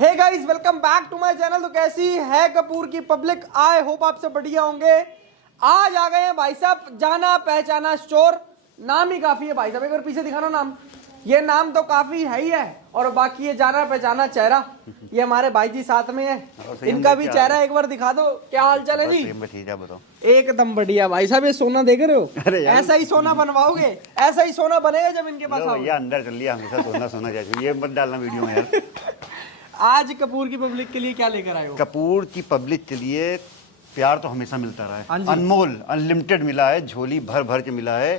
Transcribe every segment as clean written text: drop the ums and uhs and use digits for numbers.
Hey guys, welcome back to my channel. तो कैसी है कपूर की पब्लिक? आई होप आप सब बढ़िया होंगे। आज आ गए हैं भाई साहब जाना पहचाना स्टोर। नाम ही काफी है भाई साहब, एक बार पीछे दिखाना नाम। ये नाम तो काफी है ही है, और बाकी ये जाना पहचाना चेहरा। ये हमारे भाई जी साथ में है, इनका भी चेहरा एक बार दिखा दो। क्या हाल चाल है जी? एकदम बढ़िया भाई साहब। ये सोना देख रहे हो? ऐसा ही सोना बनवाओगे, ऐसा ही सोना बनेगा जब इनके पास आओगे। अंदर चल लिया, हमेशा सोना सोना चाहिए, ये मत डालना वीडियो में यार। आज कपूर की पब्लिक के लिए क्या लेकर आए हो? कपूर की पब्लिक के लिए प्यार तो हमेशा मिलता रहा है, अनमोल अनलिमिटेड मिला है, झोली भर भर के मिला है,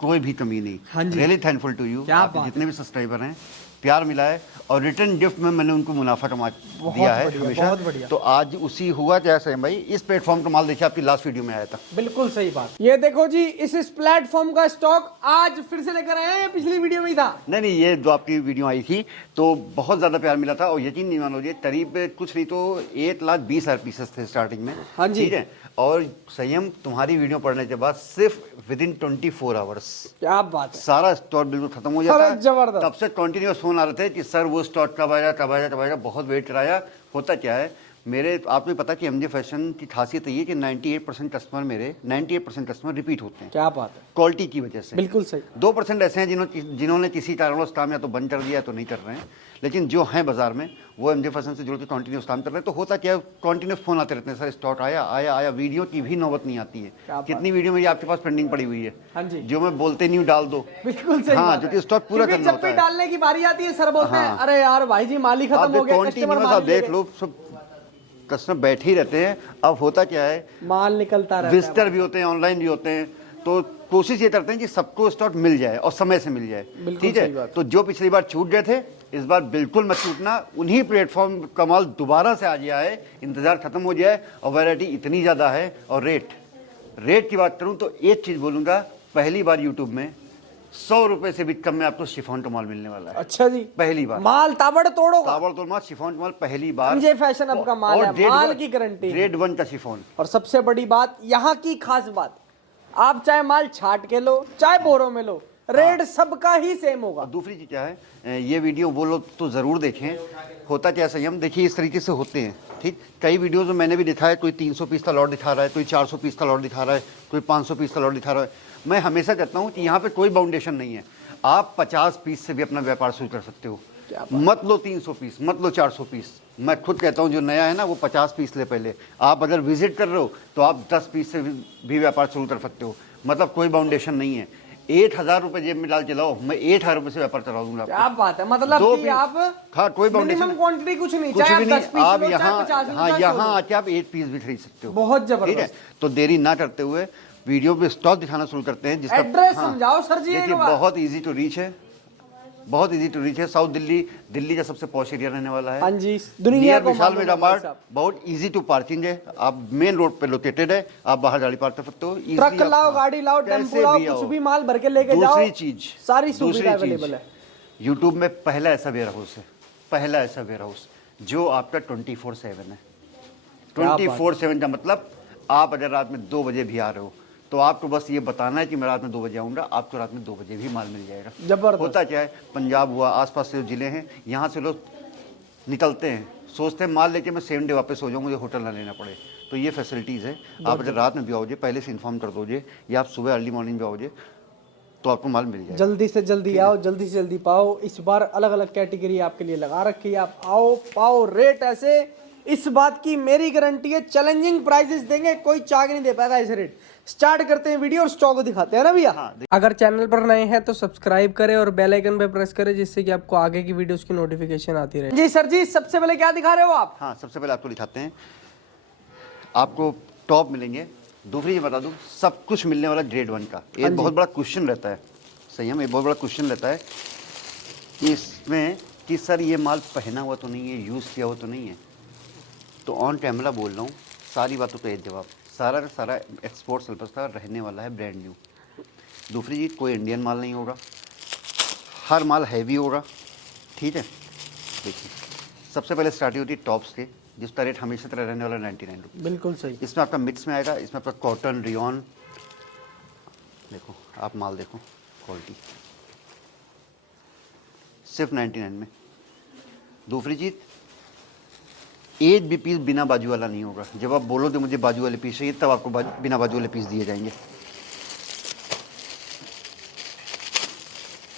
कोई भी कमी नहीं। रियली थैंकफुल टू यू, जितने भी सब्सक्राइबर हैं, प्यार मिला है। और रिटर्न गिफ्ट में मैंने उनको मुनाफा कमा दिया है हमेशा। तो आज उसी हुआ जैसे भाई इस प्लेटफॉर्म का माल देखिए, आपकी लास्ट वीडियो में आया था। बिल्कुल सही बात। ये देखो जी, इस प्लेटफॉर्म का स्टॉक आज फिर से लेकर आए हैं, पिछली वीडियो में ही था। नहीं, ये जो आपकी वीडियो आई थी तो बहुत ज्यादा प्यार मिला था, और यकीन नहीं मानोगे, करीब कुछ नहीं तो 1,20,000 पीसेस थे स्टार्टिंग में। हाँ जी। ठीक है, और संयम तुम्हारी वीडियो पढ़ने के बाद सिर्फ विदिन 24 आवर्स, क्या बात है, सारा स्टॉक बिल्कुल खत्म हो जाता है। जबरदस्त। तब से कंटिन्यूअस फोन आ रहे थे कि सर वो स्टॉक कब आएगा कब आएगा कब आएगा। बहुत वेट कराया। होता क्या है, मेरे आपको पता कि एमजे फैशन की खासियत ये है कि 98% कस्टमर मेरे 98% कस्टमर रिपीट होते हैं। क्या बात है, क्वालिटी की वजह से। बिल्कुल सही। 2% ऐसे हैं जिन्होंने किसी कारणवश काम या तो बंद कर दिया तो नहीं कर रहे हैं, लेकिन जो हैं बाजार में वो एमजे फैशन से जुड़ के कंटिन्यूस काम कर रहे हैं। तो होता क्या है, कंटिन्यूस फोन आते रहते हैं, सर स्टॉक आया आया आया। वीडियो की भी नौबत नहीं आती है। कितनी वीडियो मेरी आपके पास पेंडिंग पड़ी हुई है? हाँ जी। जो मैं बोलते नहीं हूँ डाल दो। बिल्कुल सही। हाँ, जो कि स्टॉक पूरा करना होता है। जब भी डालने की बारी आती है सर बोलते हैं अरे यार भाई जी माल ही खत्म हो गया, कस्टमर आप देख लो, सब कस्टमर बैठे ही रहते हैं। अब होता क्या है, माल निकलता रहता है, विजिटर भी होते हैं, ऑनलाइन भी होते हैं, तो कोशिश ये करते हैं कि सबको स्टॉक मिल जाए और समय से मिल जाए। ठीक है, तो जो पिछली बार छूट गए थे इस बार बिल्कुल मत छूटना। उन्हीं प्लेटफॉर्म का माल दोबारा से आ गया है, इंतजार खत्म हो जाए, और वैरायटी इतनी ज्यादा है। और रेट की बात करूं तो एक चीज बोलूंगा, पहली बार यूट्यूब में 100 रुपए से भी कम में आपको शिफॉन का माल मिलने वाला है। अच्छा जी, पहली बार माल ताबड़तोड़ माल, शिफॉन माल पहली बार। एमजे फैशन अब का माल है, माल की गारंटी, ग्रेड 1 का शिफॉन। और सबसे बड़ी बात, यहाँ की खास बात, आप चाहे माल छाट के लो चाहे बोरों में लो, रेट सबका ही सेम होगा। दूसरी चीज क्या है, ये वीडियो वो लोग तो जरूर देखें। होता क्या है, हम देखिए इस तरीके से होते हैं। ठीक, कई वीडियोस में मैंने भी दिखा है, कोई 300 पीस का लॉट दिखा रहा है, कोई 400 पीस का लॉट दिखा रहा है, कोई 500 पीस का लॉट दिखा रहा है। मैं हमेशा कहता हूँ कि यहाँ पे कोई बाउंडेशन नहीं है। आप 50 पीस से भी अपना व्यापार शुरू कर सकते हो। मत लो 300 पीस, मत लो 400 पीस। मैं खुद कहता हूँ जो नया है ना वो 50 पीस ले पहले। आप अगर विजिट कर रहे हो तो आप 10 पीस से भी व्यापार शुरू कर सकते हो। मतलब कोई बाउंडेशन नहीं है। 8,000 रुपए जेब में डाल चलाओ, मैं 8,000 रुपए से व्यापार चला दूंगा। क्या बात है, मतलब कि आप हाँ, कोई मिनिमम क्वांटिटी कुछ नहीं, कुछ भी नहीं। आप यहाँ आके आप 8 पीस भी खरीद सकते हो। बहुत जबरदस्त। ठीक है, तो देरी ना करते हुए वीडियो पे स्टॉक दिखाना शुरू करते हैं, जिसका एड्रेस समझाओ सर जी। देखिए बहुत इजी टू रीच है, बहुत इजी टू रीच है। साउथ दिल्ली का सबसे पॉश एरिया रहने वाला है। हाँ जी, दुनिया को विशाल मेगा मार्ट, बहुत इजी टू पार्किंग है। आप मेन रोड पे लोकेटेड है, आप बाहर गाड़ी पार्क कर सकते हो। ट्रक लाओ, गाड़ी लाओ, टेम्पो लाओ, कुछ भी माल भर के लेके जाओ। दूसरी चीज, सारी सुविधा अवेलेबल है। यूट्यूब में पहला ऐसा वेयर हाउस है, पहला ऐसा वेयर हाउस जो आपका 24/7 है। 24/7 का मतलब आप अगर रात में 2 बजे भी आ रहे हो तो आपको बस ये बताना है कि मैं रात में 2 बजे आऊँगा, आपको रात में 2 बजे भी माल मिल जाएगा। जबरदस्त। होता क्या है, पंजाब हुआ, आसपास से जो जिले हैं, यहाँ से लोग निकलते हैं, सोचते हैं माल लेके मैं सेम डे वापस हो जाऊँ, मुझे होटल ना लेना पड़े। तो ये फैसिलिटीज़ है। आप अगर रात में भी आओगे, पहले से इन्फॉर्म कर दोगे, या आप सुबह अर्ली मॉर्निंग भी आओगे तो आपको माल मिल जाएगा। जल्दी से जल्दी आओ, जल्दी से जल्दी पाओ। इस बार अलग अलग कैटेगरी आपके लिए लगा रखी है, आप आओ पाओ। रेट ऐसे, इस बात की मेरी गारंटी है, चैलेंजिंग प्राइसेस देंगे, कोई चाक नहीं दे पाएगा ऐसे रेट। स्टार्ट करते हैं वीडियो और स्टॉक दिखाते हैं ना भैया। अगर चैनल पर नए हैं तो सब्सक्राइब करें और बेल आइकन पे प्रेस करें, जिससे कि आपको आगे की वीडियोस की नोटिफिकेशन आती रहे। जी सर जी, सबसे पहले क्या दिखा रहे हो आप? हाँ, सबसे पहले आपको दिखाते हैं, आपको टॉप मिलेंगे। दूसरी ये बता दूं, सब कुछ मिलने वाला ग्रेड 1 का। एक बहुत बड़ा क्वेश्चन रहता है, सही है, एक बहुत बड़ा क्वेश्चन रहता है कि इसमें कि सर ये माल पहना हुआ तो नहीं है, यूज़ किया हुआ तो नहीं है। तो ऑन कैमरा बोल रहा हूँ, सारी बातों का एक जवाब, सारा का सारा एक्सपोर्ट सर्विस का रहने वाला है, ब्रांड न्यू। दूसरी चीज़, कोई इंडियन माल नहीं होगा, हर माल हैवी होगा। ठीक है, देखिए सबसे पहले स्टार्ट होती है टॉप्स के, जिसका रेट हमेशा तरह रहने वाला 99 रुपीज़। बिल्कुल सही। इसमें आपका मिक्स में आएगा, इसमें आपका कॉटन, रियॉन, देखो आप माल देखो, क्वालिटी सिर्फ 99 में। दूसरी चीज़, एक भी पीस बिना बाजू वाला नहीं होगा। जब आप बोलोगे मुझे बाजू वाले पीस चाहिए, तब आपको बिना बाजू वाले पीस दिए जाएंगे।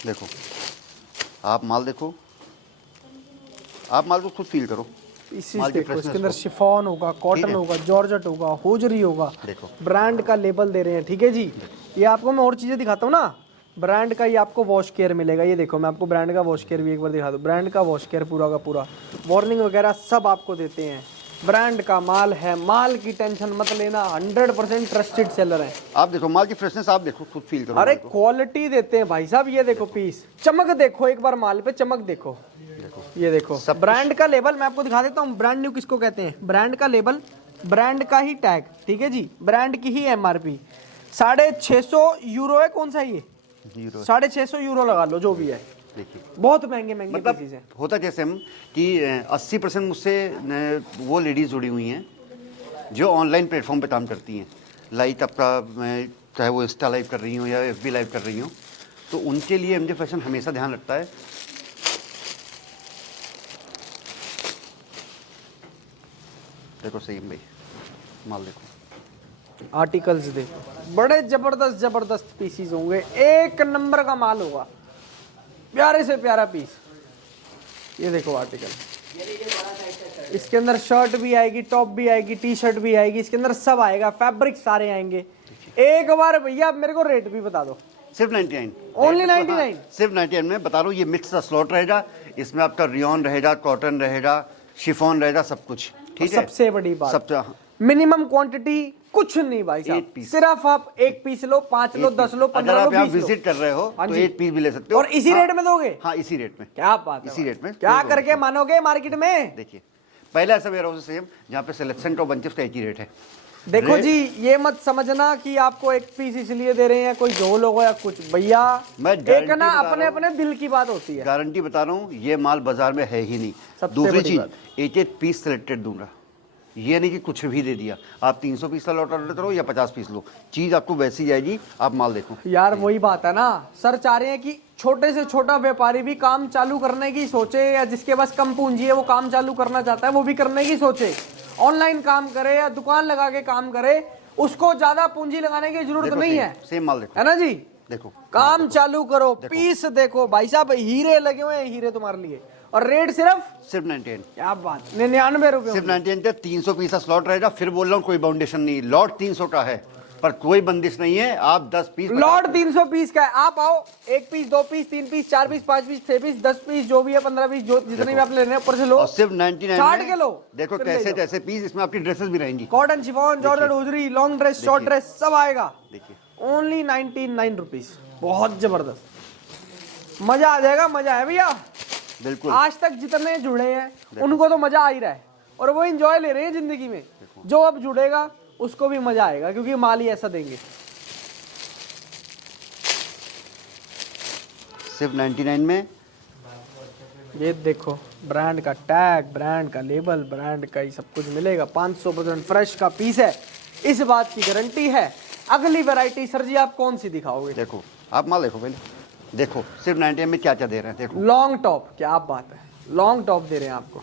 देखो, आप माल देखो, आप माल को खुद फील करो। पीसेस माल की देखो, इसके फ्रेशनेस अंदर को। शिफॉन होगा, कॉटन है। होगा, जॉर्जेट होगा, होजरी होगा, देखो। ब्रांड का लेबल दे रहे हैं। ठीक है जी, ये आपको मैं और चीजें दिखाता हूँ ना, ब्रांड का ये आपको वॉश केयर मिलेगा। ये देखो, मैं आपको ब्रांड का वॉश केयर भी एक बार दिखा दूँ। ब्रांड का वॉश केयर पूरा का पूरा, वार्निंग वगैरह सब आपको देते हैं। ब्रांड का माल है, माल की टेंशन मत लेना, 100% ट्रस्टेड सेलर है। आप देखो माल की फ्रेशनेस, आप देखो खुद फील करो। अरे माल को। क्वालिटी देते हैं भाई साहब। ये देखो पीस, चमक देखो एक बार माल पे, चमक देखो। ये देखो सब ब्रांड का लेबल मैं आपको दिखा देता हूँ। ब्रांड न्यू किसको कहते हैं? ब्रांड का लेबल, ब्रांड का ही टैग। ठीक है जी, ब्रांड की ही एमआरपी। 650 यूरो है। कौन सा है ये? 650 यूरो लगा लो, जो भी है। देखिए, बहुत महंगे महंगे मतलब पीसेस हैं। होता कैसे हम कि 80% मुझसे वो लेडीज जुड़ी हुई हैं जो ऑनलाइन प्लेटफॉर्म पे काम करती हैं। लाइक आपका, मैं चाहे वो इंस्टा लाइव कर रही हूँ या एफबी लाइव कर रही हूँ, तो उनके लिए एमजे फैशन हमेशा ध्यान रखता है। देखो सही भाई, माल देखो, आर्टिकल्स देखो, बड़े जबरदस्त जबरदस्त पीसीज होंगे, एक नंबर का माल होगा, प्यारे से प्यारा पीस। ये देखो आर्टिकल, इसके अंदर शर्ट भी आएगी, टॉप भी आएगी, टी शर्ट भी आएगी, इसके अंदर सब आएगा, फैब्रिक सारे आएंगे। एक बार भैया आप मेरे को रेट भी बता दो। सिर्फ 99, ओनली 99। सिर्फ 99 में बता रहा हूँ। ये मिक्स का स्लॉट रहेगा, इसमें आपका रियॉन रहेगा, कॉटन रहेगा, शिफॉन रहेगा, सब कुछ। ठीक है, सबसे बड़ी बात, सबसे मिनिमम क्वांटिटी कुछ नहीं भाई साहब, सिर्फ आप एक पीस लो, 5 लो, 10 लो, 15 लो, अगर आप यहाँ 20 लो। विजिट कर रहे हो हाँ तो जी। एक पीस भी ले सकते हो। और इसी रेट में दोगे? हाँ, इसी रेट में। क्या बात है इसी भाई। रेट में। क्या कोई करके मानोगे मार्केट में? देखिए, पहला ऐसा वेयर हाउस सेम जहाँ पे सिलेक्शन का बंचेस का एक ही रेट है। देखो जी, ये मत समझना कि आपको एक पीस इसलिए दे रहे हैं, कोई जो लोग या कुछ। भैया मैं एक गारंटी ना बता अपने रहा हूँ। अपने दिल की बात होती है। गारंटी बता रहा हूँ, ये माल बाजार में है ही नहीं। सबसे दूसरी बड़ी चीज, बात। एक एक पीस सिलेक्टेड दूंगा। ये नहीं कि कुछ भी दे दिया। आप 300 पीस का लॉट ऑर्डर करो या 50 पीस लो, चीज आपको वैसी जाएगी। आप माल देखो यार वही बात है ना, सर चाह रहे हैं कि छोटे से छोटा व्यापारी भी काम चालू करने की सोचे, या जिसके पास कम पूंजी है वो काम चालू करना चाहता है, वो भी करने की सोचे। ऑनलाइन काम करे या दुकान लगा के काम करे, उसको ज्यादा पूंजी लगाने की जरूरत देखो, नहीं है। सेम माल देखो, है ना जी? देखो काम चालू करो, पीस देखो भाई साहब, हीरे लगे हुए हैं, हीरे तुम्हारे लिए। और रेट सिर्फ 99। क्या बात, 99 रुपए। सिर्फ 99 पे 300 पीस का स्लॉट रहेगा। फिर बोल रहा हूँ, कोई बाउंडेशन नहीं, लॉट 300 का है, पर कोई बंदिश नहीं है। आप 10 पीस, लॉट 300 पीस का है। आप आओ, 1 piece, 2 piece, 3 piece, 4 piece, 5 piece, 6 piece, 10 piece, जो भी है, 15 पीस, जो जितने भी आप ले रहे हैं ऊपर से लो, और सिर्फ 99 चाट में के लो। देखो फिर ले कैसे जाओ। कैसे पीस, इसमें आपकी ड्रेसेस भी रहेंगी। Cotton, chiffon, georgette, hosiery, long dress, short dress सब आएगा। देखिए, ओनली 99 रुपीस। बहुत जबरदस्त, मजा आ जाएगा। मजा है भैया, बिल्कुल। आज तक जितने जुड़े हैं उनको तो मजा आ ही रहा है, और वो एंजॉय ले रहे हैं जिंदगी में। जो अब जुड़ेगा उसको भी मजा आएगा, क्योंकि माल ही ऐसा देंगे। सिर्फ 99 में। ये देखो, ब्रांड का टैग, ब्रांड का लेबल, ब्रांड का ही सब कुछ मिलेगा। 500% फ्रेश का पीस है, इस बात की गारंटी है। अगली वैरायटी सर जी आप कौन सी दिखाओगे? देखो, आप माल देखो पहले, देखो सिर्फ 99 में क्या क्या दे रहे हैं। देखो, लॉन्ग टॉप, क्या बात है, लॉन्ग टॉप दे रहे हैं आपको।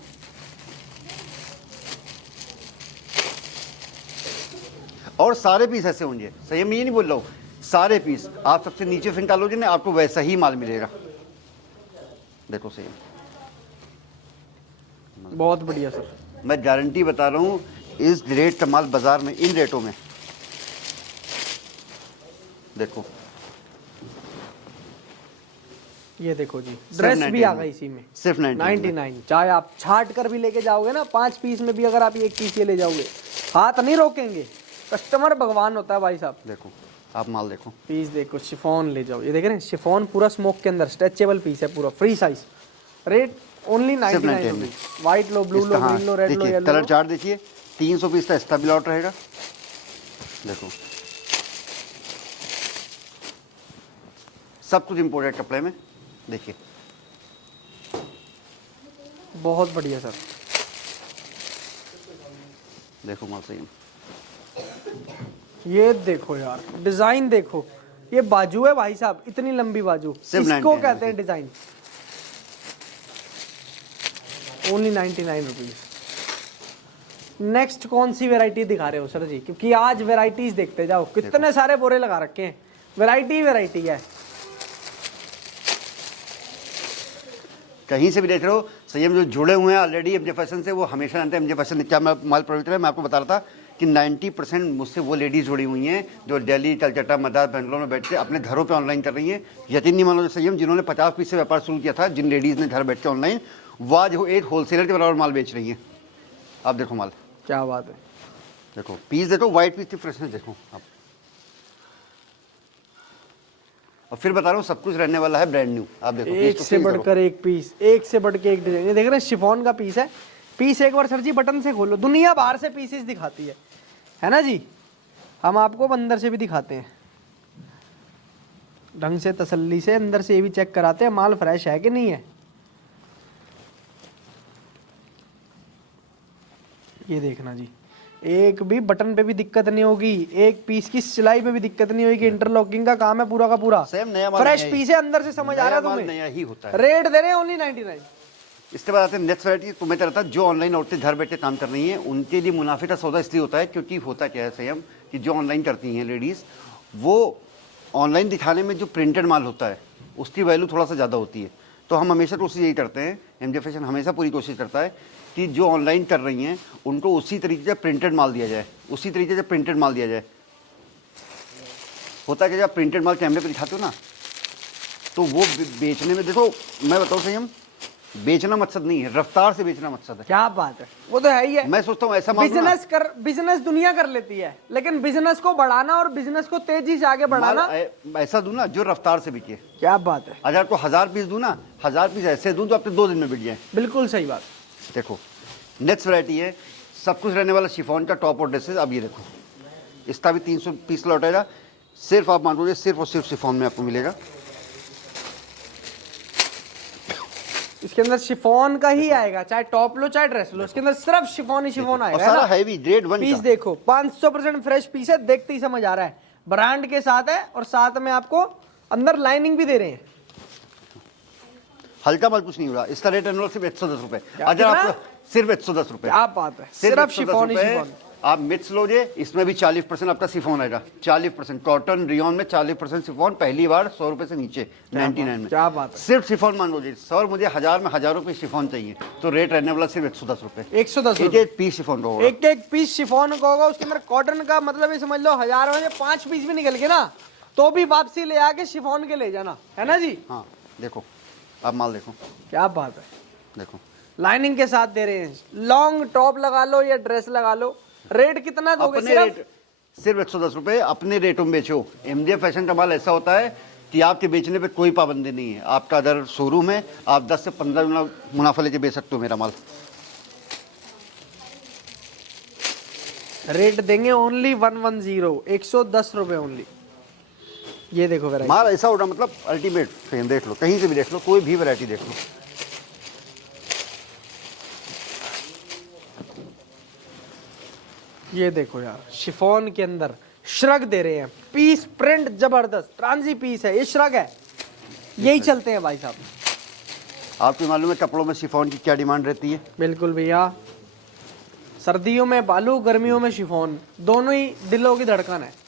और सारे पीस ऐसे होंगे, सही मैं ये नहीं बोल रहा हूँ, सारे पीस आप सबसे नीचे फिर निकालोगे ना, आपको वैसा ही माल मिलेगा। देखो सही, बहुत बढ़िया सर, मैं गारंटी बता रहा हूँ, इस रेट का माल बाजार में इन रेटों में। देखो, ये देखो जी, ड्रेस भी आ गई इसी में, सिर्फ 99। चाहे आप छाट कर भी लेके जाओगे ना, 5 पीस में भी अगर आप एक पीस ये ले जाओगे, हाथ नहीं रोकेंगे। कस्टमर भगवान होता है भाई साहब। देखो, आप माल देखो, पीस देखो, शिफॉन ले जाओ। ये देख रहे हैं, शिफॉन पूरा स्मोक के अंदर, स्ट्रेचेबल पीस है पूरा, free size. Rate only 99 rupees. White लो, ब्लू लो, ग्रीन लो, रेड लो, देखिए येलो कलर लो। चार्ट देखिए, 300 पीस का एक्स्ट्रा भी लॉट रहेगा। देखो, सब कुछ इंपोर्टेड कपड़े में। देखिए, बहुत बढ़िया सर। देखो माल सही है। ये देखो यार, डिजाइन देखो, ये बाजू है भाई साहब, इतनी लंबी बाजू, सिर्फ इसको 99 कहते हैं डिजाइन। Only 99 rupees. नेक्स्ट कौन सी वैरायटी दिखा रहे हो सर जी, क्योंकि आज वैरायटीज देखते जाओ, कितने सारे बोरे लगा रखे हैं, वैरायटी वैरायटी है। कहीं से भी देख रहे हो संयम जो जुड़े हुए हैं ऑलरेडी एमजे फैशन से, वो हमेशा जानते हैं एमजे फैशन क्या माल प्रोडक्ट है। मैं आपको बता रहा था कि 90% मुझसे वो लेडीज जुड़ी हुई हैं जो दिल्ली, कलकत्ता, मद्रास, बेंगलोर में बैठ के अपने घरों पे ऑनलाइन कर रही हैं। यकीन नहीं मानो संयम, जिन्होंने 50 पीस से व्यापार शुरू किया था, जिन लेडीज ने घर बैठ के ऑनलाइन, वह जो एक होलसेलर के बराबर माल बेच रही हैं। आप देखो माल, क्या बात है, देखो पीस, देखो व्हाइट पीस की फ्रेशनेस देखो आप। और फिर बता रहा हूँ सब कुछ रहने वाला है ब्रांड न्यू। आप देखो एक से बढ़कर एक पीस, एक से बढ़ के एक डिजाइन। ये देख रहे हैं शिफॉन का पीस है। पीस एक बार सर जी बटन से खोलो, दुनिया बाहर से पीसेस दिखाती है ना जी, हम आपको अंदर से भी दिखाते हैं ढंग से, तसल्ली से अंदर से ये भी चेक कराते हैं माल फ्रेश है कि नहीं है। ये देखना जी, एक भी बटन पे भी दिक्कत नहीं होगी, एक पीस की सिलाई पे भी दिक्कत नहीं होगी। इंटरलॉकिंग का काम है पूरा का पूरा, सेम नया माल, फ्रेश पीस है, अंदर से समझ आ रहा है तुम्हें, नया ही होता है। रेट दे रहे हैं ओनली 99। इसके बाद आते हैं नेक्स्ट वैरायटी। तुम्हें तो रहता है जो ऑनलाइन औरतें घर बैठे काम कर रही हैं उनके लिए मुनाफे का सौदा इसलिए होता है क्योंकि होता क्या है संयम कि जो ऑनलाइन करती हैं लेडीज़, वो ऑनलाइन दिखाने में जो प्रिंटेड माल होता है उसकी वैल्यू थोड़ा सा ज़्यादा होती है। तो हम हमेशा कोशिश यही करते हैं, एमजे फैशन हमेशा पूरी कोशिश करता है कि जो ऑनलाइन कर रही हैं उनको उसी तरीके से प्रिंटेड माल दिया जाए, उसी तरीके से प्रिंटेड माल दिया जाए। होता है कि जब प्रिंटेड माल कैमरे पे दिखाते हो ना, तो वो बेचने में, देखो मैं बताऊँ संयम, बेचना मकसद नहीं है, रफ्तार से बेचना मकसद है। क्या बात है, वो तो है ही है। मैं सोचता हूँ ऐसा माल बिजनेस दुनिया कर लेती है, लेकिन बिजनेस को बढ़ाना और बिजनेस को तेजी से आगे बढ़ाना, ऐसा दूं ना जो रफ्तार से बिके। क्या बात है, अगर आपको 1000 पीस दूं ना, 1000 पीस ऐसे दूं जो आपके 2 दिन में बिक जाए। बिल्कुल सही बात। देखो नेक्स्ट वैरायटी है, सब कुछ रहने वाला शिफॉन का टॉप और ड्रेसेस। अब ये देखो, इसका भी 300 पीस लौटेगा, सिर्फ आप मान लीजिए सिर्फ और सिर्फ शिफॉन में आपको मिलेगा। इसके अंदर शिफॉन का ही आएगा, चाहे टॉप लो चाहे ड्रेस लो, इसके अंदर सिर्फ शिफॉन ही शिफॉन आएगा। सारा हैवी ग्रेड 1 पीस देखो 500% फ्रेश पीस है, देखते ही समझ आ रहा है ब्रांड के साथ है, और साथ में आपको अंदर लाइनिंग भी दे रहे हैं। हल्का माल कुछ नहीं हो रहा। इसका रेट एनुअल सिर्फ 110 रुपए। अगर आप सिर्फ 110 रुपए, क्या बात है, सिर्फ शिफॉन ही शिफॉन। आप मिक्स लोगे, इसमें भी 40% आपका शिफॉन आएगा, 40% कॉटन रियॉन में 40% शिफॉन, पहली बार 100 रुपए से नीचे 99 में। क्या बात है, सिर्फ शिफॉन मान लो जी। सर मुझे 1000 में 1000 रुपए शिफॉन चाहिए, तो रेट रहने वाला सिर्फ 110 रुपए। 110 एक पीस शिफॉन का होगा, एक पीस शिफॉन का होगा। उसके अंदर कॉटन का मतलब ये समझ लो 1000 में 5 पीस भी निकल के ना, तो भी वापसी ले आके शिफॉन के ले जाना, है ना जी। हाँ देखो आप माल देखो, क्या बात है, देखो लाइनिंग के साथ दे रहे हैं। लॉन्ग टॉप लगा लो या ड्रेस लगा लो, रेट कितना दोगे? अपने रेट सिर्फ 110 रुपए, अपने रेटों में बेचो। एमजे फैशन का माल ऐसा होता है कि आपके बेचने पे कोई पाबंदी नहीं है। आपका अगर शोरूम है, आप 10 से 15 गुना मुनाफा लेके बेच सकते हो मेरा माल। रेट देंगे ओनली 110, 110 रुपए ओनली। ये देखो वैरायटी, माल ऐसा होगा मतलब अल्टीमेट फेम। देख लो, कहीं से भी देख लो, कोई भी वैरायटी देख लो। ये देखो यार, शिफॉन के अंदर श्रग दे रहे हैं, पीस प्रिंट जबरदस्त, ट्रांजी पीस है, ये श्रग है, यही चलते हैं भाई साहब। आपको मालूम है कपड़ों में शिफॉन की क्या डिमांड रहती है? बिल्कुल भैया, सर्दियों में बालू, गर्मियों में शिफॉन, दोनों ही दिलों की धड़कन है।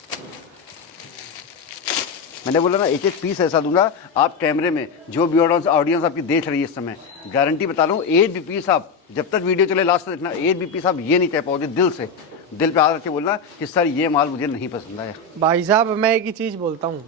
मैंने बोला ना एक एक पीस ऐसा दूंगा, आप कैमरे में जो भी ऑडियंस आपकी देख रही है इस समय, गारंटी बता रहा हूँ, एक भी पीस आप जब तक वीडियो चले लास्ट तक देखना, एक भी पीस आप ये नहीं कह पाओगे दिल से, दिल पे हाथ रख के बोलना कि सर ये माल मुझे नहीं पसंद आया। भाई साहब मैं एक ही चीज बोलता हूँ,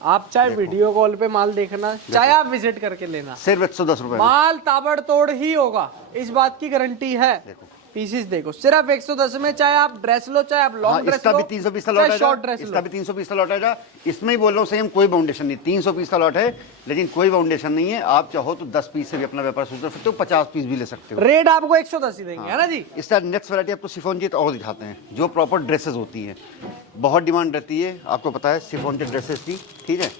आप चाहे वीडियो कॉल पे माल देखना, चाहे आप विजिट करके लेना, सिर्फ 110 रुपए माल ताबड़तोड़ ही होगा, इस बात की गारंटी है। देखो पीसेस देखो, सिर्फ 110 में, चाहे आप ड्रेस लो, चाहे आप लॉन्ग ड्रेस इसका लो, भी 300 पीस का लॉट चाहे है, शॉर्ट ड्रेस इसका लो। भी 300 पीस का लॉट आएगा। इसमें ही बोल रहा हूँ सेम, कोई बाउंडेशन नहीं, 300 पीस का लॉट है, लेकिन कोई बाउंडेशन नहीं है। आप चाहो तो 10 पीस से भी अपना व्यापार शुरू कर सकते हो, 50 पीस भी ले सकते हो। रेट आपको 110 ही देंगे, है ना जी। इसका नेक्स्ट वैरायटी आपको शिफॉन की और दिखाते हैं, जो प्रॉपर ड्रेसेस होती हैं। बहुत डिमांड रहती है, आपको पता है शिफॉन के ड्रेसेस की, ठीक है।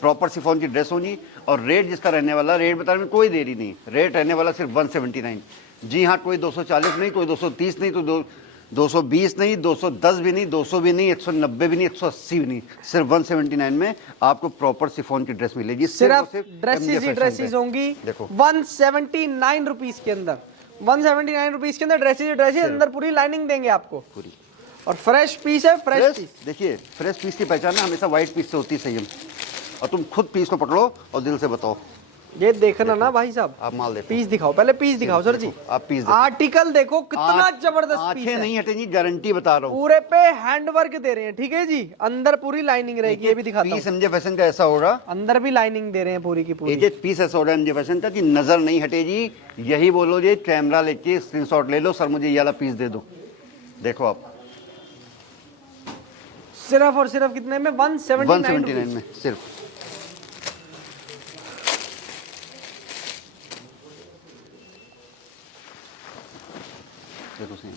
प्रॉपर शिफॉन की ड्रेस होगी, और रेट जिसका रहने वाला, रेट बताने में कोई देरी नहीं, रेट रहने वाला सिर्फ 179। जी हाँ, कोई 240 नहीं, कोई 230 नहीं, तो 220 नहीं, 210 भी नहीं, 200 भी नहीं, 190 भी नहीं, 180 भी नहीं, सिर्फ 179 में आपको प्रॉपर शिफॉन की ड्रेस मिलेगी। सिर्फ और ड्रेसेस MJ ही फैशन ड्रेसेस पे। होंगी। देखो 179 रुपीज के अंदर, 179 रुपीज के अंदर ड्रेसेस ही ड्रेसेस, अंदर पूरी लाइनिंग देंगे आपको पूरी और फ्रेश पीस है, फ्रेश पीस। देखिए फ्रेश पीस की पहचान ना हमेशा व्हाइट पीस से होती है संयम। और तुम खुद पीस को पकड़ो और दिल से बताओ। ये देखना ना भाई साहब, आप माल देखो, पीस दिखाओ, पहले पीस दिखाओ सर जी। आप पीस देखो। आर्टिकल देखो कितना जबरदस्त पीस आंखें है, नहीं हटेंगी, गारंटी बता रहा हूँ। पूरे पे हैंडवर्क दे रहे हैं, ठीक है जी। अंदर पूरी लाइनिंग रहेगी, ये भी दिखाता पीस हूं। एमजे फैशन का ऐसा हो रहा, अंदर भी लाइनिंग दे रहे हैं पूरी की पूरी। एक पीस ऐसा हो रहा है एमजे फैशन का कि नजर नहीं हटेगी। यही बोलो जी, कैमरा लेके स्क्रीनशॉट ले लो, सर मुझे ये वाला पीस दे दो। देखो आप सिर्फ और सिर्फ कितने में? 179 में सिर्फ। देखो सेम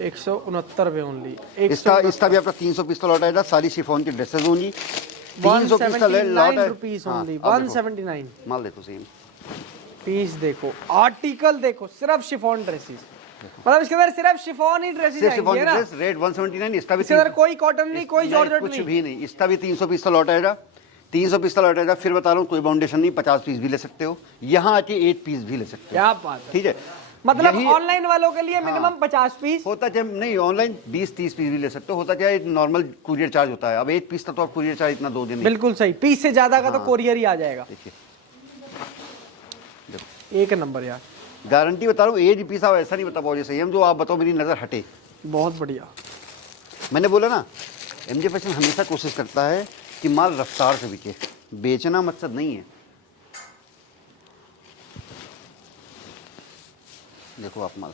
169 रुपए ओनली। इसका भी आपका 300 पीस का लॉट आएगा। सारी शिफॉन की ड्रेसेस होंगी। 300 पीस का लॉट है। रुपीस हाँ, ओनली, अब देखो, 179। माल देखो सेम पीस देखो, आर्टिकल देखो, सिर्फ शिफॉन ड्रेसेस, मतलब इसके अंदर सिर्फ शिफॉन ही ड्रेसेस सिर्फ शिफॉन आएंगी की ना। Dress, rate 179। इसका भी इसके अंदर कोई कॉटन नहीं, कोई जॉर्जेट कुछ नहीं। भी नहीं। इसका भी 300 पीस का लॉट आएगा। 300 पीस का लॉट आएगा। फिर बता रहा हूँ, कोई बाउंडेशन नहीं, 50 पीस भी ले सकते हो। यहाँ आके 8 पीस भी ले सकते हो। क्या बात है। ठीक है, मतलब यही ऑनलाइन वालों के लिए मिनिमम 50 पीस होता चाहे नहीं, ऑनलाइन 20-30 पीस भी ले सकते हो। होता क्या है, नॉर्मल कुरियर चार्ज होता है। अब 1 पीस का तो आप कुरियर चार्ज इतना दो दिन। बिल्कुल सही। पीस से ज्यादा का तो कोरियर ही आ जाएगा। देखिए एक नंबर यार, गारंटी बता रहा हूँ। एक पीस आप ऐसा नहीं बता पाओगे सही, हम जो आप बताओ मेरी नजर हटे। बहुत बढ़िया। मैंने बोला ना, एमजे फैशन हमेशा कोशिश करता है कि माल रफ्तार से बिके, बेचना मकसद नहीं है। देखो आप माल,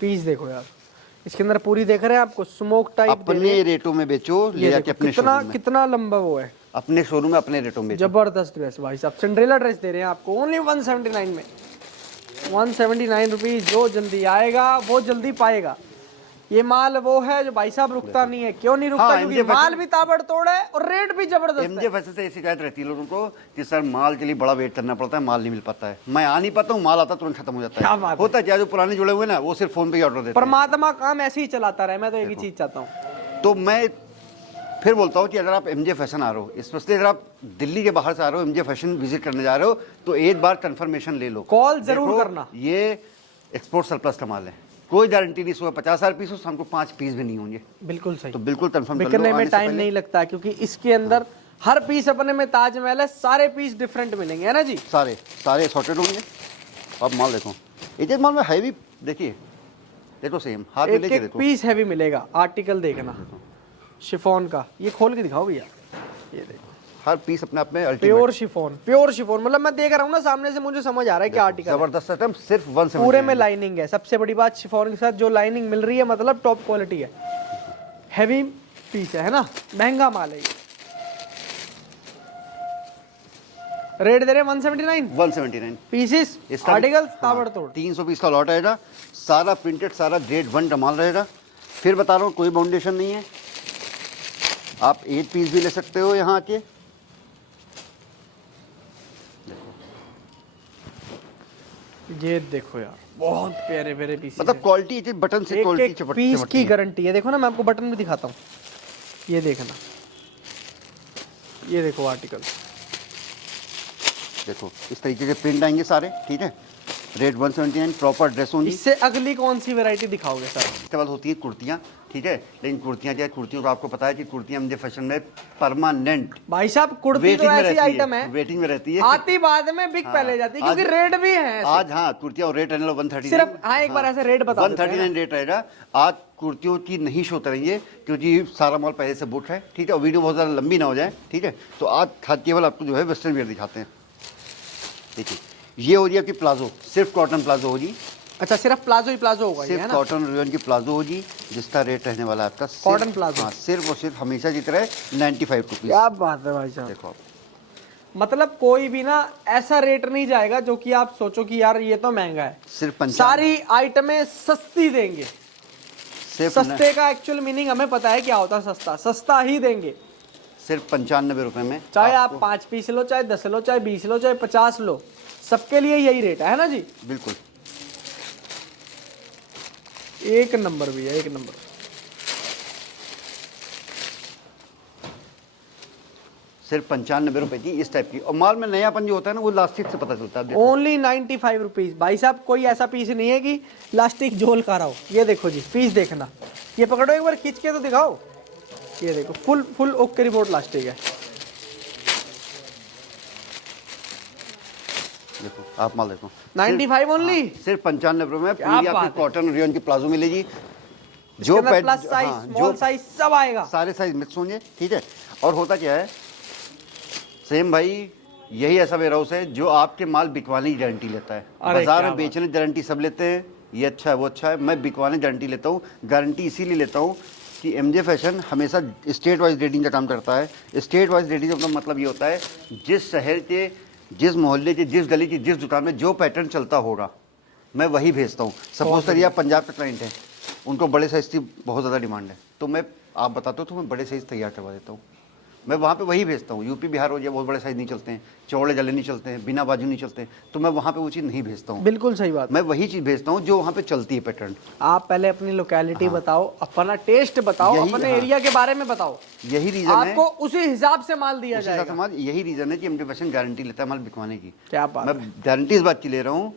पीस देखो यार, इसके अंदर पूरी देख रहे हैं आपको स्मोक टाइप। अपने रेटों में बेचो, ले जाके अपने कितना शोरूम में। कितना लंबा वो है, अपने शोरूम में अपने रेटों में बेचो। जबरदस्त ड्रेस भाई साहब। सिंड्रेला ड्रेस दे रहे हैं आपको ओनली 179 में। 179 रुपीज। जो जल्दी आएगा वो जल्दी पाएगा। ये माल वो है जो भाई साहब रुकता नहीं है। क्यों नहीं रुकता? हाँ, क्योंकि MJ माल भी ताबड़तोड़ है और रेट भी जबरदस्त एमजे है। फैशन से ऐसी शिकायत रहती है लोगों को कि सर माल के लिए बड़ा वेट करना पड़ता है, माल नहीं मिल पाता है। मैं आ नहीं पाता हूँ, माल आता तुरंत खत्म हो जाता क्या है। बात है। होता है क्या, जो पुराने जुड़े हुए ना वो सिर्फ फोन पे ही ऑर्डर देते हैं। परमात्मा काम ऐसे ही चलाता रहे, मैं तो एक ही चीज चाहता हूँ। तो मैं फिर बोलता हूँ कि अगर आप एमजे फैशन आ रहे हो, स्पेशली अगर आप दिल्ली के बाहर से आ रहे हो, एमजे फैशन विजिट करने जा रहे हो, तो एक बार कंफर्मेशन ले लो, कॉल जरूर देखो, करना। ये एक्सपोर्ट सरप्लस का माल है, कोई गारंटी नहीं। सुबह 50,000 पीस हो, शाम को 5 पीस भी नहीं होंगे। बिल्कुल सही। तो बिल्कुल कंफर्म कर लो बिकने में आने से टाइम पहले। नहीं लगता, क्योंकि इसके अंदर हर पीस अपने में ताजमहल है। सारे पीस डिफरेंट मिलेंगे, है ना जी। सारे सॉर्टेड होंगे। अब माल देखो, एक माल में हैवी देखिए, देखो सेम हाथ में एक लेके एक देखो। पीस हैवी मिलेगा। आर्टिकल देखना शिफॉन का, ये खोल के दिखाओ भैया। ये देखो, हर पीस अपने आप में प्योर शिफॉन, प्योर शिफॉन। मतलब मैं देख रहा हूँ ना सामने से, मुझे समझ आ रहा है कि आर्टिकल है। जबरदस्त आइटम, सिर्फ 179 पूरे में लाइनिंग है। सबसे बड़ी बात, शिफॉन के साथ जो लाइनिंग मिल रही है, मतलब टॉप क्वालिटी है, हैवी पीस है ना, महंगा माल है ये। रेट दे रहे हैं 179 पीसेस, आर्टिकल ताबड़तोड़। 300 पीस का लॉट आएगा, सारा प्रिंटेड, सारा ग्रेड 1 का माल रहेगा। फिर बता रहा हूँ, कोई बाउंडेशन नहीं है। आप 8 पीस भी ले सकते हो यहाँ आके। ये देखो यार, बहुत प्यारे प्यारे पीस। मतलब क्वालिटी बटन से एक क्वालिटी एक पीस की गारंटी है। देखो ना, मैं आपको बटन भी दिखाता हूँ, ये देखना, ये देखो आर्टिकल देखो, इस तरीके के प्रिंट आएंगे सारे। ठीक है, रेट 179, प्रॉपर ड्रेस होंगी। इससे अगली कौन सी वैरायटी दिखाओगे सर? इसके बाद होती है कुर्तियाँ। ठीक है, लेकिन कुर्तियाँ क्या है, कुर्तियों को आपको पता है कि कुर्तियाँ मुझे फैशन में परमानेंट भाई साहब, कुर्ती तो ऐसी आइटम है, वेटिंग में रहती है, आती बाद में, बिक पहले जाती है, क्योंकि रेट भी है ऐसे। आज हाँ, कुर्तियाँ और रेट रहने लो 139। सिर्फ हाँ, एक बार ऐसे रेट बता देते हैं ना। 139 रेट रहेगा। आज कुर्तियों की नहीं शो करेंगे क्योंकि सारा माल पहले से बुक है। ठीक है, और वीडियो बहुत ज़्यादा लंबी ना हो जाए। ठीक है, तो आज केवल आपको जो है वेस्टर्न वेयर दिखाते हैं। देखिए, ये हो रही है आपकी प्लाजो, सिर्फ कॉटन प्लाजो होगी। अच्छा, सिर्फ प्लाजो ही प्लाजो होगा ये, है सिर्फ ना? कॉटन रियन की प्लाजो होगी, जिसका रेट रहने वाला है आपका कॉटन प्लाजो। हाँ, सिर्फ और सिर्फ हमेशा की तरह 95 रुपीज़। क्या बात है भाई साहब। देखो आप, मतलब कोई भी ना ऐसा रेट नहीं जाएगा जो कि आप सोचो कि यार ये तो महंगा है। सिर्फ 55। सारी आइटमें सस्ती देंगे। सिर्फ सस्ते का एक्चुअल मीनिंग हमें पता है क्या होता है। सस्ता सस्ता ही देंगे। सिर्फ 95 रुपए में, चाहे आप 5 पीस लो, चाहे 10 लो, चाहे 20 लो, चाहे 50 लो, सबके लिए यही रेट है ना जी। बिल्कुल। एक नंबर भैया, एक नंबर। सिर्फ 95 रुपए की इस टाइप की, और माल में नयापन जो होता है ना वो लास्टिक से पता चलता है। देखो। ओनली 95 रुपीज भाई साहब। कोई ऐसा पीस नहीं है कि प्लास्टिक झोल खा रहा हो। ये देखो जी, पीस देखना, ये पकड़ो एक बार खींच के तो दिखाओ। ये देखो full full okay report plastic है। देखो आप माल देखो, 95 ओनली, सिर्फ 95 रुपए में क्या पूरी बात आपको है। कॉटन रेयन की प्लाजो मिलेगी। जो पैंट- प्लस साइज, हाँ, स्मॉल साइज सब आएगा। सारे साइज मिक्स होंगे, ठीक है। और होता क्या है सेम भाई, यही ऐसा वेयर हाउस है जो आपके माल बिकवाने की गारंटी लेता है। अरे बाजार क्या में बेचने की गारंटी सब लेते हैं, ये अच्छा है वो अच्छा है, मैं बिकवाने की गारंटी लेता हूँ। गारंटी इसीलिए लेता हूँ कि एमजे फैशन हमेशा स्टेट वाइज रेटिंग का काम करता है। स्टेट वाइज रेटिंग का मतलब ये होता है जिस शहर के, जिस मोहल्ले के, जिस गली की, जिस दुकान में जो पैटर्न चलता होगा मैं वही भेजता हूँ। सपोज करिए आप पंजाब के क्लाइंट हैं, उनको बड़े साइज़ की बहुत ज़्यादा डिमांड है, तो मैं आप बताते हो तो मैं बड़े साइज़ तैयार करवा देता हूँ। मैं वहाँ पे वही भेजता हूँ। यूपी बिहार हो जाए बहुत बड़े साइज़ नहीं चलते हैं, चौड़े गले नहीं चलते हैं, बिना बाजू नहीं चलते हैं, तो मैं वहाँ पे वो चीज़ नहीं भेजता हूँ। बिल्कुल सही बात। मैं वही चीज़ भेजता हूँ जो वहाँ पे चलती है पैटर्न। आप पहले अपनी लोकेलिटी बताओ, अपना टेस्ट बताओ, यही- अपने हाँ। एरिया के बारे में बताओ, यही रीज़न है, आपको उसी हिसाब से माल दिया उसी हिसाब से जाएगा। माल, यही रीज़न है कि एमजे फैशन गारंटी लेता है माल बिकवाने की। क्या बात मैं गारंटी इस बात की ले रहा हूँ,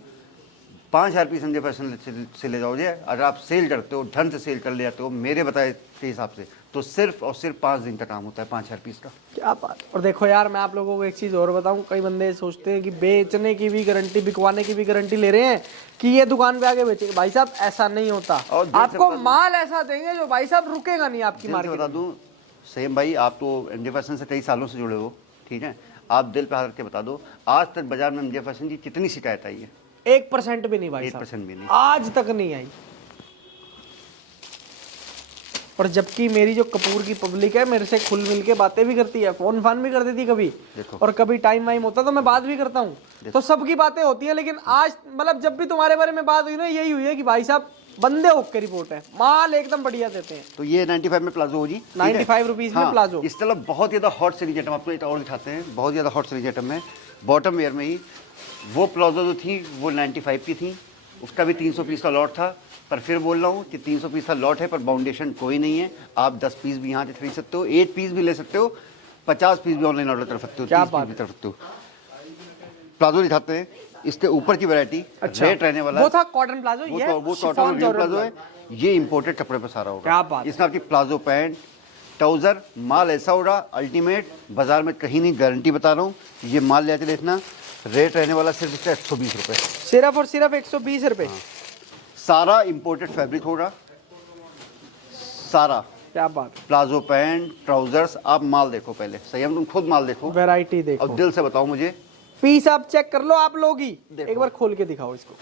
5000 पीस एमजे फैशन से ले जाओगे, अगर आप सेल करते हो, ढंग से सेल कर ले जाते हो मेरे बताए के हिसाब से, तो सिर्फ और सिर्फ 5 दिन का काम होता है 5000 पीस का। क्या बात। और देखो यार, मैं आप लोगों को एक चीज और बताऊं, कई बंदे सोचते हैं कि बेचने की भी गारंटी, बिकवाने की भी गारंटी ले रहे हैं कि ये दुकान पे आके बेचेंगे। भाई साहब ऐसा नहीं होता, और दिल से आपको बता दूं- माल ऐसा देंगे जो भाई साहब रुकेगा नहीं आपकी दिल से मार्केट बता में। दूं सेम भाई, आप तो एमजे फैशन से कई सालों से जुड़े हो, ठीक है, आप दिल पे हाथ रख के बता दो, आज तक बाजार में एमजे फैशन की कितनी शिकायत आई है? 1% भी नहीं भाई साहब, 1% भी नहीं। आज तक नहीं आई। और जबकि मेरी जो कपूर की पब्लिक है मेरे से खुल मिल के बातें भी करती है, फोन फान भी कर देती है कभी, देखो। और कभी टाइम वाइम होता तो मैं बात भी करता हूँ, तो सबकी बातें होती है। लेकिन आज मतलब जब भी तुम्हारे बारे में बात हुई ना, यही हुई है कि भाई साहब बंदे ओके रिपोर्ट है, माल एकदम बढ़िया देते हैं। तो ये 95 में प्लाजो हो जी, 95 रुपीज में प्लाजो। इस तरह बहुत ज़्यादा हॉट सीरीज आइटम आपको एक और दिखाते हैं, बहुत ज़्यादा हॉट सीरीज आइटम है बॉटम वेयर में ही। वो प्लाजो जो थी वो 95 की थी, उसका भी 300 पीस का लॉट था, पर फिर बोल रहा हूँ कि 300 पीस का लॉट है पर बाउंडेशन कोई नहीं है। आप 10 पीस भी यहाँ से खरीद सकते हो, 8 पीस भी ले सकते हो, 50 पीस भी ऑनलाइन ऑर्डर कर सकते हो, 30 पीस भी कर सकते हो। प्लाजो दिखाते हैं, इसके ऊपर की वैरायटी रेट रहने वाला वो था कॉटन प्लाजो, ये वो शिफॉन कॉटन जॉर्डन प्लाजो है, ये इंपोर्टेड कपड़े पर सारा होगा। क्या बात है। इसमें आपकी प्लाजो पैंट, ट्राउजर, माल ऐसा होगा अल्टीमेट, बाजार में कहीं नहीं, गारंटी बता रहा हूँ। ये माल ले आके देखना, रेट रहने वाला सिर्फ इसका 120 रुपये, सिर्फ और सिर्फ 120 रुपए। सारा इंपोर्टेड फैब्रिक होगा, सारा। क्या बात, प्लाजो पैंट, ट्राउजर्स, आप माल देखो पहले, सही हम तुम खुद माल देखो वैरायटी और देखो, दिल से बताओ मुझे। पीस आप चेक कर लो, आप लोग ही देखो। एक बार खोल के दिखाओ इसको,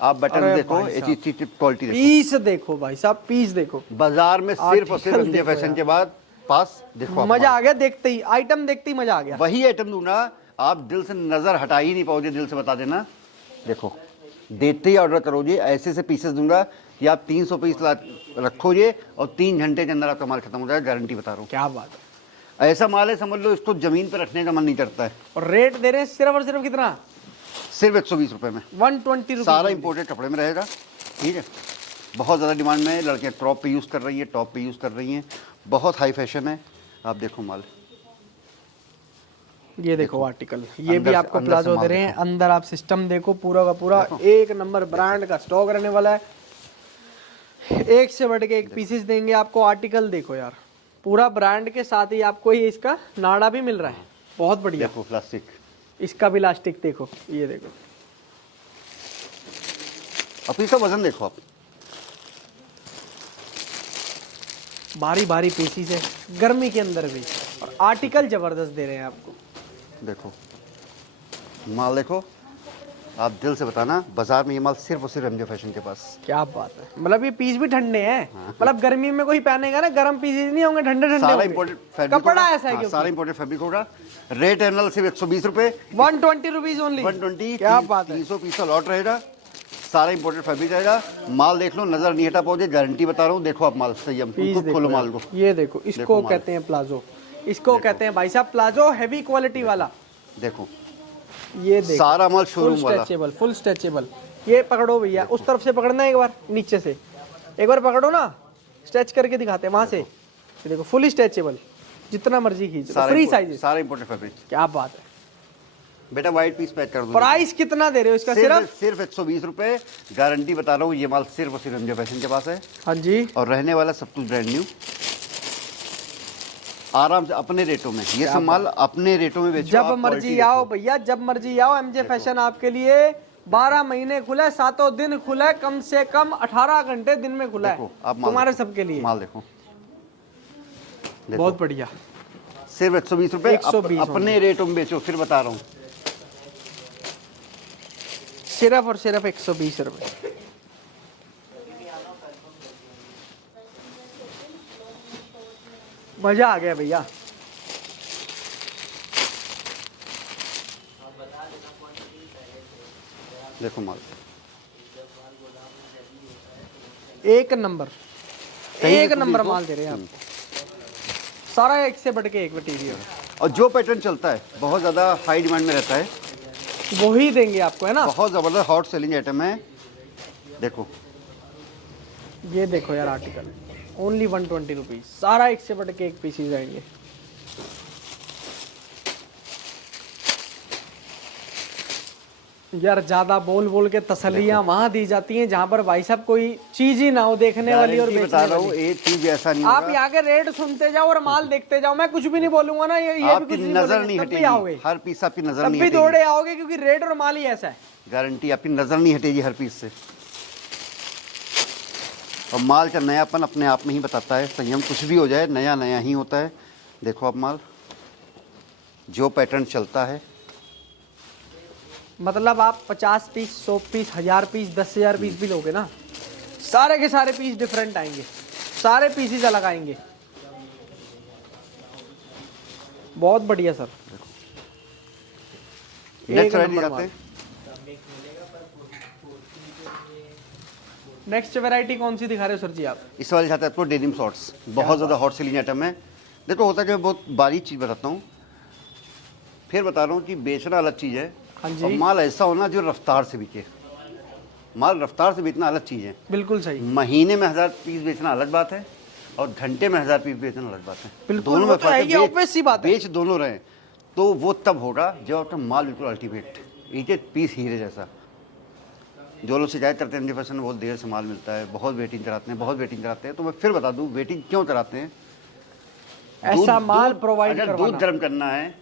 आप बटन अरे देखो, भाई एक चीज क्वालिटी देखो। पीस देखो भाई साहब, पीस देखो, बाजार में सिर्फ और सिर्फ आर्टिकल एमजे देखो फैशन यार। के बाद पास देखो आप मजा माल। आ गया देखते ही, आइटम देखते ही मजा आ गया। वही आइटम दूंगा, आप दिल से नजर हटा ही नहीं पाओगे, दिल से बता देना। देखो देते ही ऑर्डर करोगे, ऐसे से पीसेस दूंगा कि आप 300 पीस रखोगे और 3 घंटे के अंदर आपका माल खत्म हो जाएगा, गारंटी बता रहा हूँ। क्या बात है। ऐसा माल है समझ लो इसको जमीन पर रखने का मन नहीं करता है। और रेट दे रहे हैं सिर्फ और सिर्फ कितना, सिर्फ 120 रुपए में, 120 रुपीज। सारा इंपोर्टेड कपड़े में रहेगा, ठीक है। बहुत ज़्यादा डिमांड में है, लड़कियाँ टॉप पे यूज़ कर रही हैं, टॉप पे यूज़ कर रही हैं, बहुत हाई फैशन है। आप देखो माल, ये देखो आर्टिकल, ये भी अंदर से- आपको अंदर से प्लाजो माल दे रहे हैं। देखो। अंदर आप सिस्टम देखो, पूरा का पूरा एक नंबर ब्रांड का स्टॉक रहने वाला है, एक से बढ़ के एक पीसेस देंगे आपको। आर्टिकल देखो यार, पूरा ब्रांड के साथ ही आपको ये इसका नाड़ा भी मिल रहा है, बहुत बढ़िया। देखो प्लास्टिक, इसका भी इलास्टिक देखो, ये देखो, अब इसका वजन देखो आप, भारी भारी पीसीस है गर्मी के अंदर भी, और आर्टिकल जबरदस्त दे रहे हैं आपको। देखो माल देखो, आप दिल से बताना, बाजार में ये माल सिर्फ और सिर्फ एमजे फैशन के पास। क्या बात है, मतलब ये पीस भी ठंडे हैं, मतलब गर्मी में कोई पहनेगा ना, गर्म पीसेस नहीं होंगे, ठंडे ठंडे सारा होंगे। इंपोर्टेड फैब्रिक कपड़ा ऐसा है, सारा इंपोर्टेड फैब्रिक होगा। रेट एनल सिर्फ 120 रुपए, 120 रुपीज ओनली, 120। क्या बात है। 300 पीस का लॉट रहेगा, सारा इंपोर्टेड फैब्रिक रहेगा। माल देख लो, नजर नहीं हटा पाओगे, गारंटी बता रहा हूँ। देखो आप माल सही है, पीस खुद खोलो देखो माल यार, को, ये देखो, इसको देखो माल। कहते हैं प्लाजो, इसको कहते हैं भाई साहब प्लाजो, हैवी क्वालिटी वाला। देखो ये देखो सारा माल फुल शोरूम वाला। Stretchable, full stretchable. ये पकड़ो भैया, उस तरफ से पकड़ना है एक बार नीचे से, एक बार पकड़ो ना, स्ट्रेच करके दिखाते हैं वहां से। ये देखो फुली स्ट्रेचेबल, जितना मर्जी खींच, फ्री साइज, सारा इंपोर्टेड फैब्रिक। क्या बात है। बेटा वाइट पीस पैक कर दो। प्राइस कितना दे रहे हो इसका? सिर्फ 120 रुपए, गारंटी बता रहा हूँ। ये माल सिर्फ और सिर्फ एमजे फैशन के पास है। हाँ जी, और रहने वाला सब कुछ ब्रांड न्यू, आराम से अपने रेटों में। ये सब माल अपने रेटों में बेचो। जब मर्जी आओ भैया, जब मर्जी आओ। एमजे फैशन आपके लिए 12 महीने खुला है, 7 दिन खुला है, कम से कम 18 घंटे दिन में खुला है तुम्हारे सबके लिए। माल देखो, बहुत बढ़िया। सिर्फ 120 रुपए, 120 अपने रेटों में बेचो। फिर बता रहा हूँ, सिर्फ और सिर्फ 120 रुपए। मजा आ गया भैया। देखो माल एक नंबर, एक नंबर माल दे रहे हैं आप। सारा एक से बढ़ के एक मटीरियल, और जो पैटर्न चलता है बहुत ज़्यादा हाई डिमांड में रहता है, वो ही देंगे आपको, है ना। बहुत ज़बरदस्त हॉट सेलिंग आइटम है। देखो ये देखो यार, आर्टिकल ओनली 120 रुपीज। सारा एक से बढ़ के एक पीसीज आएंगे। यार ज्यादा बोल बोल के तसल्लियां वहां दी जाती हैं जहां पर भाई साहब कोई चीज ही ना हो देखने वाली और बता रहा हूँ, एक चीज ऐसा नहीं आप यहाँ के रेट सुनते जाओ और माल देखते जाओ। मैं कुछ भी नहीं बोलूंगा ना, ये आपकी नजर नहीं हटेगी। हर पीस आपकी नजर नहीं हटेगी, दौड़े आओगे क्योंकि रेट और माल ही ऐसा है। गारंटी, आपकी नजर नहीं हटेगी हर पीस से। और माल का नयापन अपने आप में ही बताता है। संयम, कुछ भी हो जाए नया नया ही होता है। देखो आप माल, जो पैटर्न चलता है, मतलब आप 50 पीस, 100 पीस, 1000 पीस, 10,000 पीस भी लोगे ना, सारे के सारे पीस डिफरेंट आएंगे, सारे पीसेस अलग आएंगे। बहुत बढ़िया सर। नेक्स्ट वैरायटी जाते हैं। नेक्स्ट वैरायटी कौन सी दिखा रहे हो सर जी आप? इस वाले जाते हैं आपको डेनिम शॉर्ट्स। बहुत ज़्यादा हॉट सेलिंग आइटम है। देखो होता है कि मैं बहुत बारीक चीज़ बताता हूँ, फिर बता रहा हूँ कि बेचना अलग चीज़ है। हाँ जी। और माल ऐसा होना जो रफ्तार से बिके। माल रफ्तार से बेचना अलग चीज़ है। बिल्कुल सही। महीने में 1000 पीस बेचना अलग बात है, और घंटे में 1000 पीस बेचना अलग बात है। बिल्कुल, दोनों वो में तो है, फर्क ये है। obvious सी बात है। बेच दोनों रहे तो वो तब होगा जब आपका माल बिल्कुल अल्टीमेट, एक एक पीस हीरे जैसा। जो लोग शिकायत करते हैं एमजे फैशन में बहुत देर से माल मिलता है, बहुत वेटिंग कराते हैं, बहुत वेटिंग कराते हैं, तो मैं फिर बता दूं वेटिंग क्यों कराते हैं। ऐसा माल प्रोवाइड अगर दूध गर्म करना है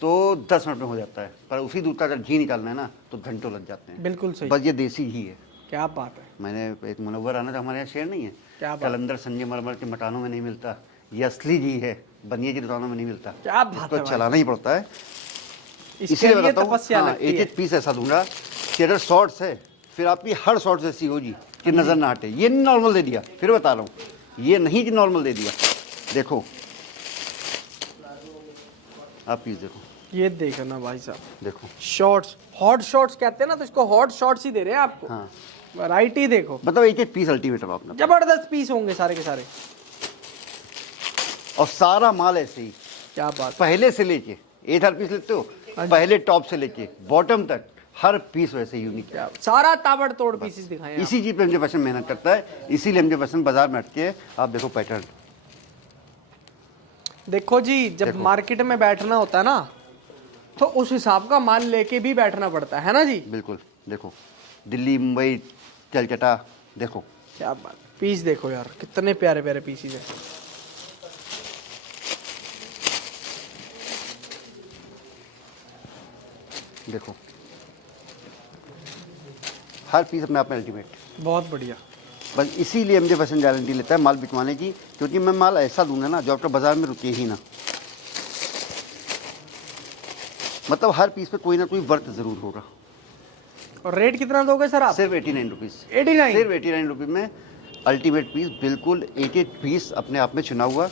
तो 10 मिनट में हो जाता है, पर उसी दूध का अगर घी निकालना है ना तो घंटों लग जाते हैं। बिल्कुल सही। बस ये देसी घी है। क्या बात है। मैंने एक मुनव्वर आना, जो हमारे यहाँ शेयर नहीं है, क्या बात। कलंदर संजय मरमर के मकानों में नहीं मिलता, ये असली घी है, बनिए की दुकानों में नहीं मिलता। क्या बात है इसको भाई। चलाना ही पड़ता है। इसके इसीलिए लिए बताता हूँ, तपस्या हाँ, लगती एक है। एक पीस ऐसा दूंगा कि अगर शॉर्ट्स है फिर आपकी हर शॉर्ट्स ऐसी होगी कि नजर ना हटे। ये नॉर्मल दे दिया, फिर बता रहा हूँ, ये नहीं कि नॉर्मल दे दिया। देखो आप पीस देखो, ये देखो ना भाई साहब, देखो शॉर्ट्स, हॉट शॉर्ट्स कहते हैं ना, तो इसको हॉट शॉर्ट्स ही दे रहे हैं आपको। हाँ, वैरायटी देखो, मतलब एक एक पीस अल्टीमेट है अपना। जबरदस्त पीस होंगे सारे के सारे। और सारा माल ऐसे ही, क्या बात। पहले से लेके 1000 पीस लेते हो, पहले टॉप से लेके बॉटम तक हर पीस वैसे यूनिक है। सारा ताबड़तोड़ पीसेस दिखाए हैं इसी चीज पे एमजे फैशन मेहनत करता है, इसीलिए एमजे फैशन बाजार में अटके है। आप देखो पैटर्न, देखो जी, जब मार्केट में बैठना होता है ना तो उस हिसाब का माल लेके भी बैठना पड़ता है ना जी। बिल्कुल। देखो दिल्ली, मुंबई, कलकत्ता, देखो क्या बात। पीस देखो यार, कितने प्यारे प्यारे पीसेस हैं। देखो हर पीस अपने आप में अल्टीमेट। बहुत बढ़िया। बस इसीलिए एमजे फैशन गारंटी लेता है माल बिकवाने की, क्योंकि मैं माल ऐसा दूंगा ना जो आपका बाजार में रुके ही ना। मतलब हर पीस पे कोई ना कोई वर्थ जरूर होगा। और रेट कितना दोगे सर आप? सिर्फ 89 रुपीज़। 89? सिर्फ 89 रुपीज़ में अल्टीमेट पीस, बिल्कुल एक एक पीस अपने आप में चुना हुआ।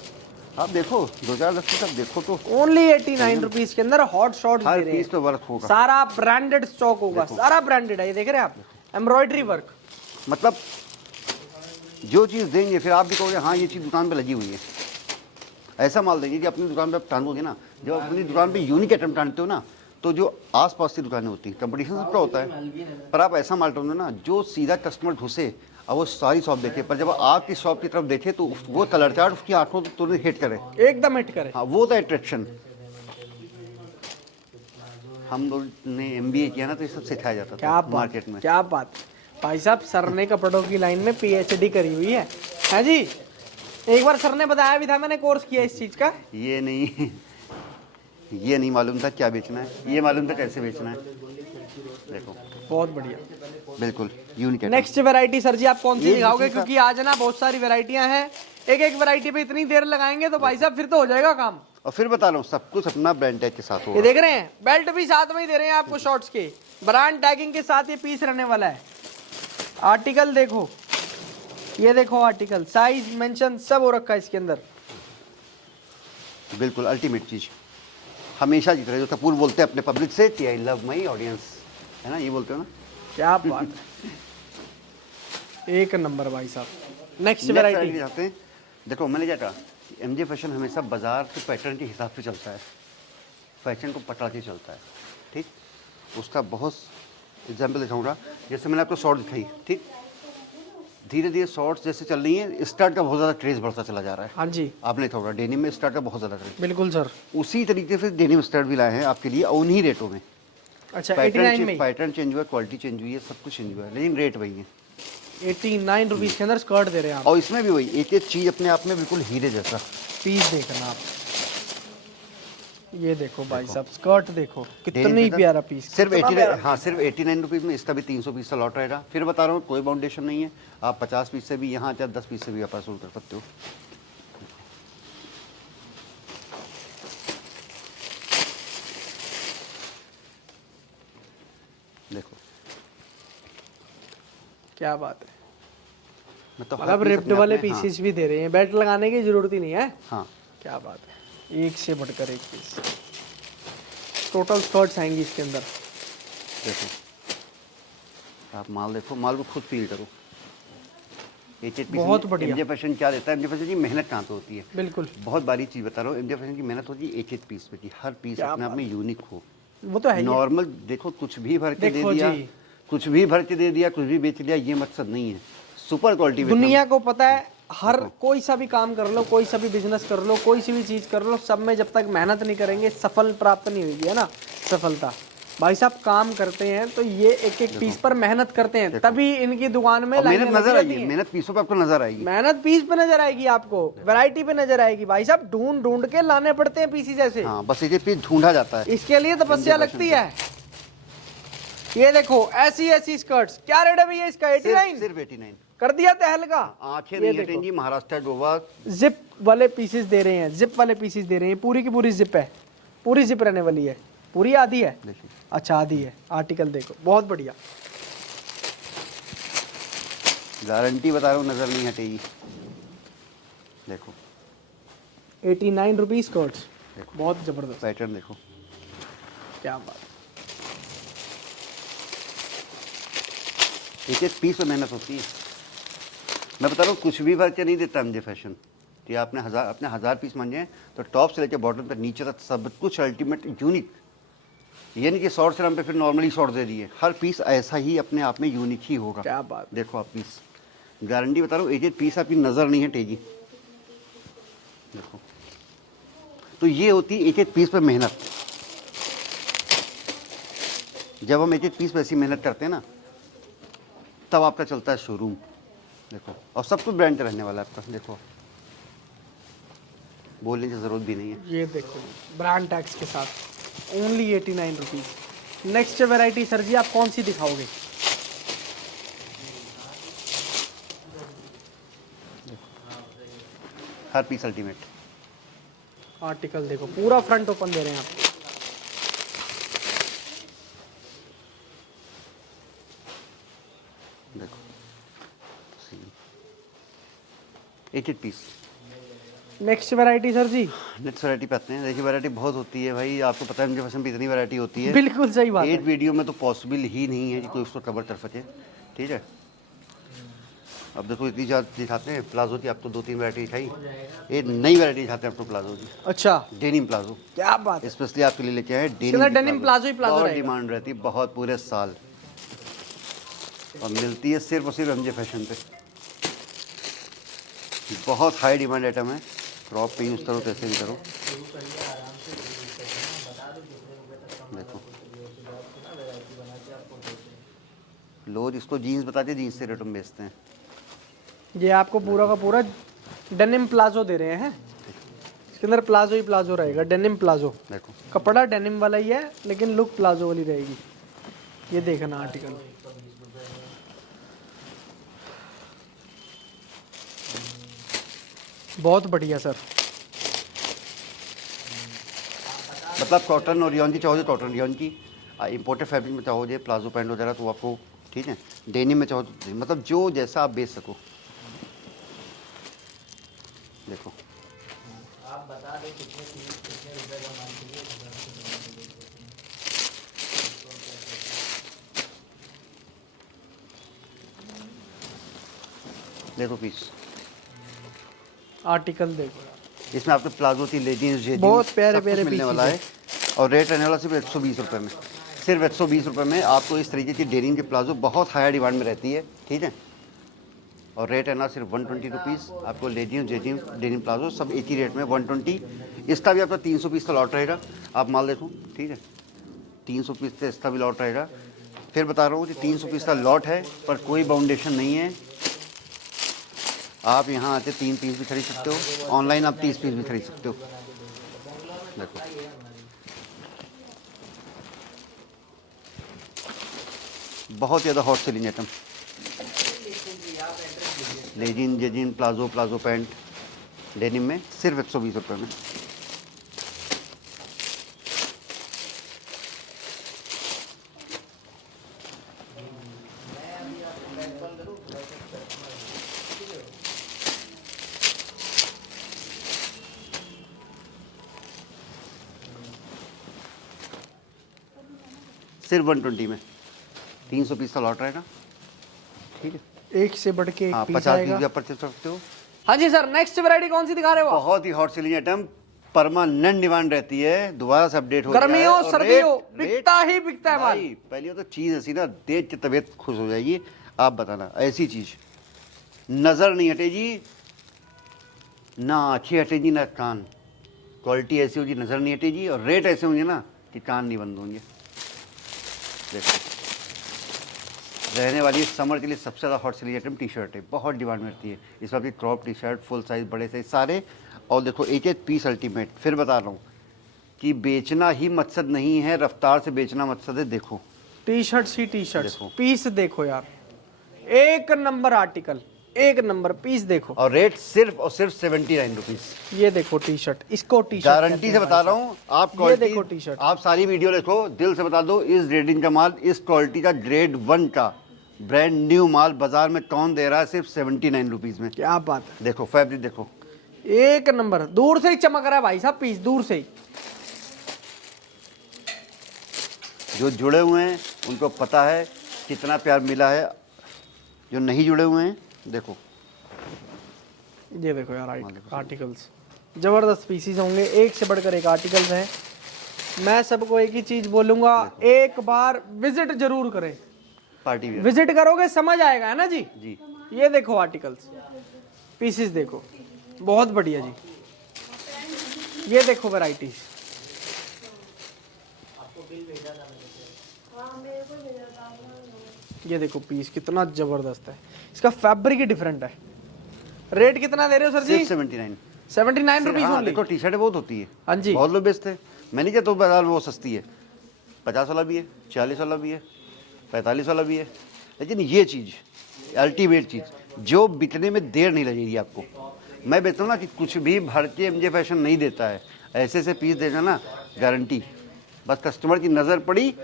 आप देखो 2010 पीस, आप देखो तो ओनली 89 रुपीज के अंदर हॉट शॉर्ट्स हर दे रहे पीस हैं। पे वर्क होगा। सारा ब्रांडेड स्टॉक होगा, सारा ब्रांडेड है। ये देख रहे हैं आप, एम्ब्रॉयडरी वर्क। मतलब जो चीज़ देंगे फिर आप भी कहोगे हाँ ये चीज़ दुकान पे लगी हुई है। ऐसा माल देंगे कि अपनी दुकान पे आप टांगोगे ना, जब आप अपनी दुकान पे यूनिक आइटम टांगते हो ना, तो जो आसपास की दुकानें होती हैं, कंपटीशन सबका होता है, पर आप ऐसा माल टांगो ना जो सीधा कस्टमर घुसे अब वो सारी शॉप देखे, पर जब आपकी शॉप की तरफ देखे तो वो कलर चार्ट उसकी आंखों को तुरंत हिट करे। एकदम हिट करे। हाँ, वो था अट्रैक्शन। हम लोग ने MBA किया ना, तो ये सब सिखाया जाता क्या था बात, मार्केट में। क्या बात। भाई साहब सर ने कपड़ों की लाइन में PhD करी हुई है जी। एक बार सर ने बताया भी था, मैंने कोर्स किया इस चीज का। ये नहीं मालूम था क्या बेचना है, ये मालूम था कैसे बेचना है। देखो बहुत बढ़िया। बिल्कुल unique. Next variety sir ji आप कौन सी ये दिखाओगे? किसी का- क्योंकि आज ना बहुत सारी वैरायटियां हैं, एक एक वैरायटी पे इतनी देर लगाएंगे तो भाई साहब फिर तो हो जाएगा काम। और फिर बता रहा हूँ, सब कुछ अपना ब्रांड टैग के साथ ये होगा। देख रहे हैं, बेल्ट भी साथ में ही दे रहे हैं आपको शॉर्ट्स के, ब्रांड टैगिंग के साथ ये पीस रहने वाला है। आर्टिकल देखो, ये देखो आर्टिकल, साइज मेंशन सब हो रखा है इसके अंदर। बिल्कुल अल्टीमेट चीज। हमेशा की तरह जो कपूर बोलते हैं अपने पब्लिक से कि आई लव माई ऑडियंस, है ना, ये बोलते हो ना। क्या बात है। एक नंबर भाई साहब। नेक्स्ट Next वैरायटी variety जाते हैं। देखो मैंने क्या कहा, MJ फैशन हमेशा बाजार के पैटर्न के हिसाब से चलता है, फैशन को पकड़ के चलता है, ठीक। उसका बहुत एग्जाम्पल दिखाऊंगा। जैसे मैंने आपको शॉर्ट दिखाई, ठीक, धीरे धीरे शॉर्ट्स जैसे चल रही हैं, स्कर्ट का बहुत ज़्यादा क्रेज बढ़ता चला जा रहा है। हाँ जी आपने देखा होगा डेनिम में स्कर्ट का बहुत ज़्यादा क्रेज। बिल्कुल सर। उसी तरीके से डेनिम स्कर्ट भी लाए हैं आपके लिए, और उन्हीं रेटों में। अच्छा 89 में, पैटर्न चेंज हुआ है, क्वालिटी चेंज हुई है, सब कुछ चेंज हुआ है, लेकिन रेट वही है। 89 रुपीज के अंदर स्कर्ट दे रहे हैं आप। और इसमें भी वही एक एक चीज़ अपने आप में बिल्कुल हीरे जैसा। पीस देखना आप, ये देखो भाई साहब स्कर्ट देखो डेनिम कितनी का प्यारा पीस। सिर्फ कितना 89, प्यारा। हाँ सिर्फ 89 रुपीज़ में इसका भी 300 पीस का लॉट रहेगा। फिर बता रहा हूँ कोई बाउंडेशन नहीं है, आप 50 पीस से भी यहाँ चाहे 10 पीस से भी व्यापार शुरू कर सकते हो। देखो क्या बात है, मतलब हर मतलब piece रिप्ड अपने आप वाले में- पीसेस भी दे रहे हैं, बेल्ट लगाने की जरूरत ही नहीं है। हाँ क्या बात है, एक से बढ़कर एक पीस। टोटल स्कर्ट्स आएंगी इसके अंदर। देखो आप माल देखो, माल को खुद फील करो। एक एक बहुत बढ़िया। MJ फैशन क्या देता है, MJ फैशन की मेहनत कहाँ पे होती है। बिल्कुल, बहुत बारी चीज़ बता रहा हूँ, MJ फैशन की मेहनत होती है एक एक पीस पे की, हर पीस क्या अपने आप में यूनिक हो। वो तो है ही है। नॉर्मल देखो कुछ भी भर के दे देखो दिया, जी। कुछ भी भर के दे दिया, कुछ भी बेच दिया, ये मकसद नहीं है। सुपर क्वालिटी दुनिया को पता है, हर कोई सा भी काम कर लो, कोई सा भी बिजनेस कर लो, कोई सी भी चीज कर लो, सब में जब तक मेहनत नहीं करेंगे सफल प्राप्त नहीं होगी, है ना, सफलता। भाई साहब काम करते हैं तो ये एक एक पीस पर मेहनत करते हैं, तभी इनकी दुकान में और लाइनें मेहनत लगी नजर रहती आएगी, हैं। मेहनत पीसों पे आपको नजर आएगी। मेहनत पीस पे नजर आएगी आपको, वैरायटी पे नजर आएगी। भाई साहब ढूंढ ढूंढ के लाने पड़ते हैं पीसी जैसे। हाँ बस एक एक पीस ढूंढा जाता है। इसके लिए तपस्या लगती है। ये देखो ऐसी ऐसी स्कर्ट्स, क्या रेट है भैया इसका? 89 सिर्फ 89। कर दिया तहलका। आंखें ये नहीं देखो। हटेंगी, महाराष्ट्र गोवा। जिप वाले पीसेस दे रहे हैं, जिप वाले पीसेस दे रहे हैं, पूरी की पूरी जिप है, पूरी जिप रहने वाली है। पूरी आधी है? देखिए अच्छा आधी है। आर्टिकल देखो बहुत बढ़िया। गारंटी बता रहा हूँ, नजर नहीं हटेगी। देखो 89 रुपीज स्कर्ट्स, देखो बहुत जबरदस्त। पैटर्न देखो, क्या बात। एक एक पीस में मेहनत होती है। मैं बता रहा हूँ कुछ भी भर के नहीं देता MJ फैशन कि आपने अपने 1000 पीस मांगे तो टॉप से लेकर बॉटम तक नीचे तक सब कुछ अल्टीमेट यूनिक। ये नहीं कि शॉर्ट से नाम पे फिर नॉर्मली शॉर्ट दे दिए, हर पीस ऐसा ही अपने आप में यूनिक ही होगा। क्या बात। देखो आप पीस, गारंटी बता रहा हूँ एक एक पीस आपकी नज़र नहीं हटेगी। देखो तो ये होती है एक एक पीस पे मेहनत। जब हम एक एक पीस पे ऐसी मेहनत करते हैं ना, तब आपका चलता है शोरूम। देखो और सब कुछ ब्रांड का रहने वाला है आपका। देखो बोलने की ज़रूरत भी नहीं है। ये देखो ब्रांड टैक्स के साथ only 89 rupees. Next variety sir ji आप कौन सी दिखाओगे? हर पीस अल्टीमेट। आर्टिकल देखो पूरा फ्रंट ओपन दे रहे हैं आप। देखो एक एक पीस। नेक्स्ट वैरायटी सर जी। नेक्स्ट वैरायटी पे आते हैं। देखिए वैरायटी बहुत होती है भाई, आपको पता है मुझे पसंद भी इतनी वैरायटी होती है। बिल्कुल सही बात एक है। वीडियो में तो पॉसिबल ही नहीं है कि कोई उसको कवर कर सके, ठीक है। अब देखो इतनी ज़्यादा दिखाते हैं प्लाजो की, आपको 2-3 वैरायटी दिखाई। एक नई वैरायटी दिखाते हैं आपको प्लाजो की, अच्छा डेनिम प्लाजो। क्या बात है। स्पेशली आपके लिए लेके आए इसके डेनिम प्लाजो ही प्लाजो बहुत रहेगा। डिमांड रहती है बहुत पूरे साल, और मिलती है सिर्फ और सिर्फ MJ फैशन पे। बहुत हाई डिमांड आइटम है। क्रॉप पे यूज़ करो, कैसे भी करो। देखो लोग इसको जीन्स बताते हैं, जीन्स से रेट में बेचते हैं। ये आपको पूरा का पूरा डेनिम प्लाजो दे रहे हैं। इसके अंदर प्लाजो ही प्लाजो रहेगा, डेनिम प्लाजो। देखो कपड़ा डेनिम वाला ही है लेकिन लुक प्लाजो वाली रहेगी। ये देखना आर्टिकल, बहुत बढ़िया सर। मतलब कॉटन और रियॉन की चाहो तो कॉटन रियॉन की, इम्पोर्टेड फैब्रिक में चाहो जो प्लाजो पैंट वगैरह तो आपको ठीक है। डेनिम में चाहो तो मतलब जो जैसा आप बेच सको। देखो आप बता दें कितने रुपए का माल चाहिए। देखो पीस, आर्टिकल देखो, इसमें आपको प्लाजो थी, लेगिंग्स, बहुत प्यारे सब कुछ प्यारे मिलने पीसेस वाला है। और रेट रहने वाला सिर्फ 120 रुपये में। सिर्फ 120 रुपये में आपको इस तरीके की डेनिम के प्लाजो बहुत हाई डिमांड में रहती है, ठीक है। और रेट है ना सिर्फ 120 रुपीज़। आपको लेगिंग्स, जेजिंग, डेनिम प्लाजो सब एक ही रेट में 120। इसका भी आपका 300 पीस का लॉट रहेगा। आप माल देखो, ठीक है, 300 पीस का इसका भी लॉट रहेगा। फिर बता रहा हूँ कि 300 पीस का लॉट है पर कोई बाउंडेशन नहीं है। आप यहाँ आते 3 पीस भी खरीद सकते हो, ऑनलाइन आप 30 पीस भी खरीद सकते हो। देखो बहुत ज़्यादा हॉट सेलिंग आइटम, लेजिन, जेजिन, प्लाजो, प्लाजो पैंट डेनिम में सिर्फ 120 रुपये में। सिर्फ 120 में 300 पीस का लॉट रहेगा, ठीक है। एक से बढ़ के एक हाँ, पीस 50 पीस आएगा। भी आप परचेज कर सकते हो। हाँ जी सर, नेक्स्ट वैरायटी कौन सी दिखा रहे हो आप? बहुत ही hot selling item, permanent demand रहती है, दोबारा से अपडेट हो गया है। गर्मियों और सर्दियों रेट- बिकता ही बिकता है माल। भाई पहले तो चीज़ ऐसी ना देख के तबीयत खुश हो जाएगी। आप बताना, ऐसी चीज़ नज़र नहीं हटेगी, ना आँखें हटेगी, ना कान। क्वालिटी ऐसी होगी, नज़र नहीं हटेगी, और रेट ऐसे होंगे ना कि कान नहीं बंद होंगे। देखो रहने वाली समर के लिए सबसे ज़्यादा hot selling item T shirt है, बहुत डिमांड में रहती है। इस बार भी crop T shirt, full size, बड़े साइज सारे। और देखो एक एक पीस अल्टीमेट। फिर बता रहा हूँ कि बेचना ही मकसद नहीं है, रफ्तार से बेचना मकसद है। देखो टी शर्ट सी टी शर्ट देखो। पीस देखो यार, एक नंबर आर्टिकल, एक नंबर पीस देखो। और रेट सिर्फ और सिर्फ 79 रुपीज़। ये देखो टी शर्ट, इसको टी शर्ट गारंटी से बता रहा हूँ आप। ये क्वालिटी देखो टी-शर्ट। आप सारी वीडियो देखो, दिल से बता दो, इस रेटिंग का माल, इस क्वालिटी का ग्रेड 1 का ब्रांड न्यू माल बाजार में कौन दे रहा है सिर्फ 79 रुपीज़ में। क्या बात है, देखो फैब्रिक देखो, एक नंबर, दूर से ही चमक रहा है भाई साहब पीस, दूर से ही। जो जुड़े हुए हैं उनको पता है कितना प्यार मिला है, जो नहीं जुड़े हुए हैं देखो। ये देखो यार आर्टिकल्स, जबरदस्त पीसीज होंगे, एक से बढ़कर एक आर्टिकल्स हैं। मैं सबको एक ही चीज बोलूंगा, एक बार विजिट जरूर करें। पार्टी वेयर विजिट करोगे समझ आएगा, है ना जी। जी। ये देखो आर्टिकल्स, पीसीज देखो, बहुत बढ़िया जी। ये देखो वैरायटीज, ये देखो पीस कितना जबरदस्त है। इसका फैब्रिक ही डिफरेंट है। रेट कितना दे रहे हो सर जी? सिर्फ 79। 79 रुपीज हाँ, ओनली। देखो टी शर्ट बहुत होती है, हाँ जी। बहुत लोग बेचते हैं। मैं नहीं कहता हूँ बाजार में वो सस्ती है, 50 वाला भी है, 40 वाला भी है, 45 वाला भी है, लेकिन ये चीज़ अल्टीमेट चीज़ जो बिकने में देर नहीं लगेगी आपको। मैं बेचता हूँ ना कि कुछ भी भारतीय एमजे फैशन नहीं देता है, ऐसे ऐसे पीस देगा ना, गारंटी। बस कस्टमर की नज़र पड़ी,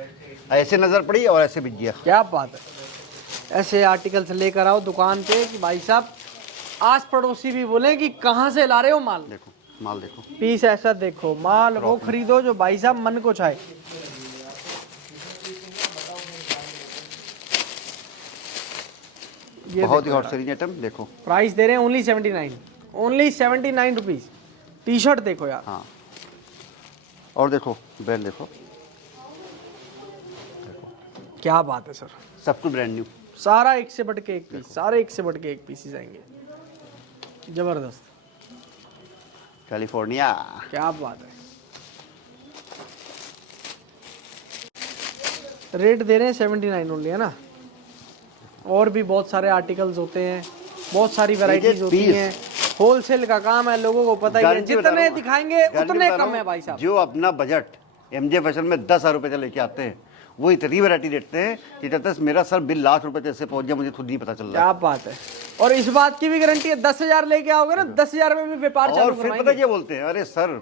ऐसे नज़र पड़ी और ऐसे बिक गया। क्या बात है, ऐसे आर्टिकल्स लेकर आओ दुकान पे कि भाई साहब आस पड़ोसी भी बोले कि कहाँ से ला रहे हो माल। देखो माल देखो, पीस ऐसा देखो, माल वो खरीदो जो भाई साहब मन को चाहे। ये बहुत ही देखो हॉट सेलिंग आइटम देखो। प्राइस दे रहे हैं only 79, only 79 rupees. T shirt देखो यार, हाँ और देखो ब्रांड देखो, क्या बात है सर। सब कुछ ब्रांड न्यू। सारा एक से बढ़ के एक पीस, सारे एक से बढ़ के एक पीसेस आएंगे। जबरदस्त, कैलिफोर्निया। क्या बात है। रेट दे रहे हैं 79 ओनली, है ना। और भी बहुत सारे आर्टिकल्स होते हैं, बहुत सारी वैरायटीज होती पीस। हैं। होलसेल का काम है, लोगों को पता ही है, गारंटी बता रहा जितने हूँ, दिखाएंगे गारंटी उतने बता रहा कम हूँ, है भाई साहब। जो अपना बजट एमजे फैशन में 10,000 रुपए से लेके आते हैं वो इतनी वैरायटी देते हैं कि कहते हैं मेरा सर बिल लाख रुपए कैसे पहुंच गया मुझे खुद नहीं पता चल रहा क्या बात है। और इस बात की भी गारंटी है, 10,000 लेके आओगे ना, 10,000 में भी व्यापार है। चालू और फिर पता करवाएंगे। क्या बोलते हैं, अरे सर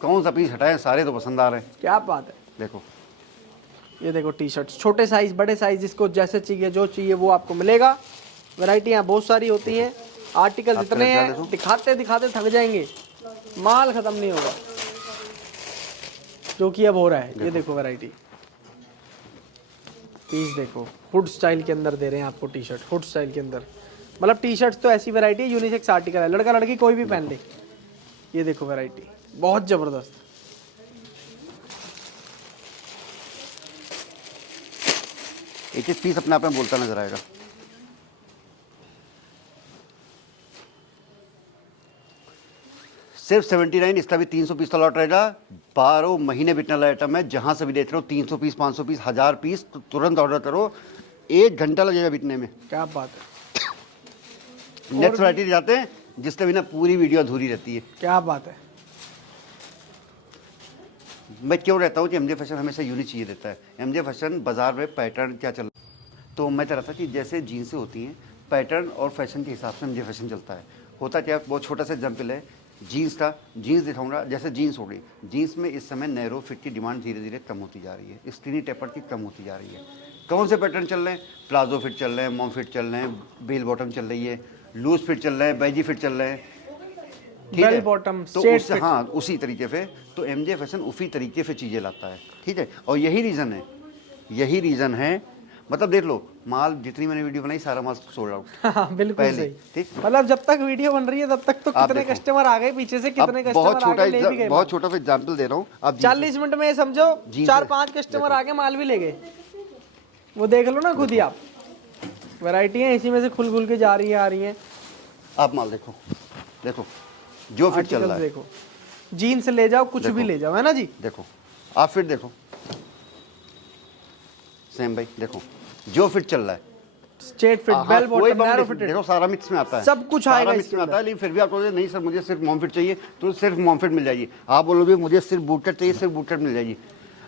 कौन सा पीस हटाएं, सारे तो पसंद आ रहे हैं। क्या बात है। देखो ये देखो टी शर्ट, छोटे साइज बड़े साइज, जिसको जैसे चाहिए जो चाहिए वो आपको मिलेगा। वैरायटियाँ बहुत सारी होती हैं, आर्टिकल आप इतने कलर हैं, डाले तो? दिखाते दिखाते थक जाएंगे, माल खत्म नहीं होगा, जो कि अब हो रहा है। ये देखो वैरायटी, पीस देखो, हुड स्टाइल के अंदर दे रहे हैं आपको टी शर्ट, हुड स्टाइल के अंदर। मतलब टी शर्ट्स तो ऐसी वैरायटी है, यूनिसेक्स आर्टिकल है, लड़का लड़की कोई भी पहन ले। ये देखो वैरायटी, बहुत जबरदस्त। एक एक पीस अपने आप में बोलता नजर आएगा। सिर्फ 79, इसका भी 300 पीस का लॉट रहेगा। 12 महीने बिकने वाला आइटम है, जहां से भी देख रहे हो 300 पीस 500 पीस 1000 पीस, तो तुरंत ऑर्डर करो, 1 घंटा लगेगा बिकने में। क्या बात है। नेक्स्ट वैरायटी जाते हैं जिसके बिना पूरी वीडियो अधूरी रहती है। क्या बात है। मैं क्यों रहता हूँ कि एमजे फैशन हमेशा यूनिक चीज़ देता है। एमजे फैशन बाजार में पैटर्न क्या चल, तो मैं चाह रहा था कि जैसे जीन्सें होती हैं पैटर्न और फैशन के हिसाब से एमजे फैशन चलता है। होता क्या, बहुत छोटा सा एग्जाम्पल है जीन्स का। जीन्स दिखाऊंगा, जैसे जीन्स हो गई, जीन्स में इस समय नैरो फिट की डिमांड धीरे धीरे कम होती जा रही है, स्किनी टेपर की कम होती जा रही है। कौन से पैटर्न चल रहे हैं, प्लाजो फिट चल रहे हैं, मॉम फिट चल रहे हैं, बेल बॉटम चल रही है, लूज फिट चल रहे हैं, बैजी फिट चल रहे हैं, ठीक बेल है। बॉटम, तो स्ट्रेट उससे फिट। हाँ उसी तरीके से तो एमजे फैशन उसी तरीके से चीज़ें लाता है, ठीक है। और यही रीज़न है, यही रीज़न है, मतलब देख लो माल जितनी मैंने वीडियो बनाई सारा माल सोल्ड आउट। हाँ, बिल्कुल पहले, सही। ठीक। मतलब जब तक वीडियो बन रही है तब तक तो आप कितने देखो। कस्टमर आ गए पीछे से, कितने अब कस्टमर बहुत आ छोटा गए, ले भी गए। बहुत छोटा सा एग्जाम्पल दे रहा हूँ। अब 40 मिनट में ये समझो जीन्स 4-5 कस्टमर आके माल भी ले गए। वो देख लो ना खुद ही आप, वैरायटी है इसी में से खुल खुल के जा रही है, आ रही है। आप माल देखो, देखो जो फिट चल रहा है, देखो जीन्स ले जाओ, कुछ भी ले जाओ, है ना जी। देखो आप फिट देखो, सेम भाई देखो जो फिट चल रहा है, स्ट्रेट फिट, हाँ, बेल कोई बॉटम, बम नैरो नहीं, फिटेड, देखो सारा मिक्स में आता है, सब कुछ सारा आएगा मिक्स इसके में आता है। लेकिन फिर भी आप बोलोगे नहीं सर मुझे सिर्फ मॉम फिट चाहिए तो सिर्फ मॉम फिट मिल जाएगी। आप बोलोगे मुझे सिर्फ बूट कट चाहिए, सिर्फ बूट कट मिल जाएगी।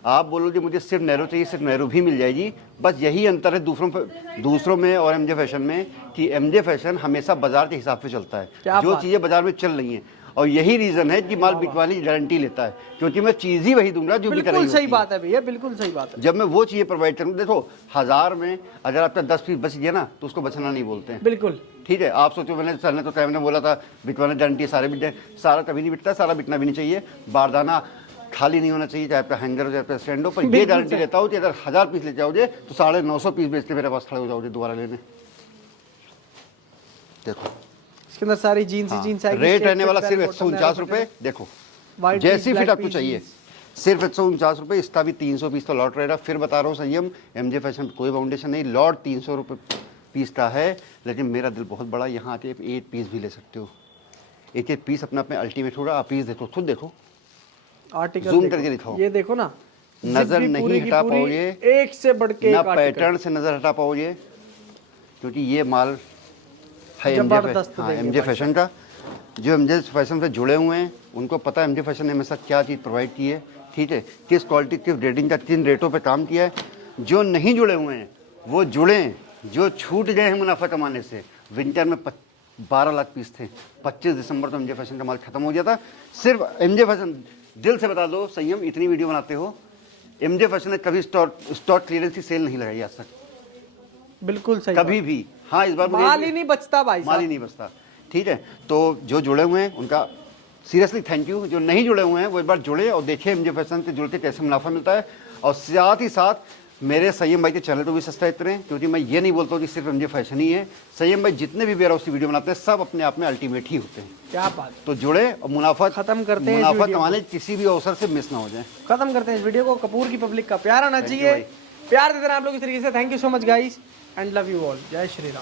आप बोलोगे मुझे सिर्फ नैरो चाहिए, सिर्फ नैरो भी मिल जाएगी। बस यही अंतर है दूसरों में और एमजे फैशन में, कि एमजे फैशन हमेशा बाजार के हिसाब से चलता है। जो चीज़ें बाजार में चल रही हैं, और यही रीजन है कि माल बिकवाने की गारंटी लेता है, क्योंकि मैं चीज़ ही वही दूंगा जो बिक रही बिल्कुल सही होती है। बात है भैया, बिल्कुल सही बात है। जब मैं वो चीज़ें प्रोवाइड करूँ, देखो 1000 में अगर आपका 10 पीस बच गया ना तो उसको बचना नहीं बोलते हैं, बिल्कुल ठीक है। आप सोचो मैंने सर ने तो टाइम ने बोला था बिकवाने गारंटी, सारे बिक जाए, सारा कभी नहीं बिकता, सारा बिकना भी नहीं चाहिए। बारदाना खाली नहीं होना चाहिए, चाहे आपका हैंगर हो चाहे आपका स्टैंड हो, पर ये गारंटी देता हूँ कि अगर 1000 पीस ले जाओगे तो 950 पीस बेच के मेरे पास खड़े हो जाओगे दोबारा लेने। देखो इसके अंदर सारी जीन्स ही जीन्स आएगी। रेट रहने वाला सिर्फ 149 रुपये। देखो जैसी फिट आपको चाहिए सिर्फ 149 रुपये। इसका भी 300 पीस का लॉट रहेगा। फिर बता रहा हूँ संयम, एमजे फैशन कोई बाउंडेशन नहीं, लॉट 300 रुपये पीस का है, लेकिन मेरा दिल बहुत बड़ा, यहाँ आके एक पीस भी ले सकते हो। एक एक पीस अपने आप में अल्टीमेट होगा। आप पीस देखो, खुद देखो, आर्टिकल जूम करके दिखाओ, ये देखो ना, नजर जिप भी नहीं पूरी की हटा पूरी पाओगे, एक से बढ़ के ना एक आर्टिकल। पैटर्न से नजर हटा पाओगे, क्योंकि ये माल है जबरदस्त एमजे फैशन का। जो एमजे फैशन से जुड़े हुए हैं उनको पता है एमजे फैशन ने हमें साथ क्या चीज़ प्रोवाइड की है, ठीक है, किस क्वालिटी किस रेटिंग का किन रेटों पे काम किया है। जो नहीं जुड़े हुए हैं वो जुड़ें, जो छूट गए हैं मुनाफा कमाने से। विंटर में 12 लाख पीस थे, 25 दिसंबर तो एमजे फैशन का माल खत्म हो गया था। सिर्फ एमजे फैशन, दिल से बता दो संयम, इतनी वीडियो बनाते हो, एमजे फैशन ने कभी स्टॉक क्लियरेंस की सेल नहीं लगाई आज तक, बिल्कुल सही कभी भी। हाँ इस बार माल ही नहीं बचता भाई माल ही साहब। नहीं बचता, ठीक है। तो जो जुड़े हुए हैं उनका सीरियसली थैंक यू। जो नहीं जुड़े हुए हैं वो एक बार जुड़े और देखें एमजे फैशन से जुड़ के कैसे मुनाफा मिलता है। और साथ ही साथ मेरे संयम भाई के चैनल को भी सब्सक्राइब करें, क्योंकि मैं ये नहीं बोलता हूँ कि सिर्फ एमजे फैशन ही है। संयम भाई जितने भी वेयर हाउस की वीडियो बनाते हैं सब अपने आप में अल्टीमेट ही होते हैं। क्या बात, तो जुड़े और मुनाफा खत्म करते हैं इस मुनाफा वीडियो कमाने किसी भी अवसर से मिस ना हो जाए। खत्म करते हैं इस वीडियो को। कपूर की पब्लिक का प्यार आना चाहिए, भाई। प्यार देते रहे आप लोग इस तरीके से। Thank you so much guys and love you all. जय श्री राम।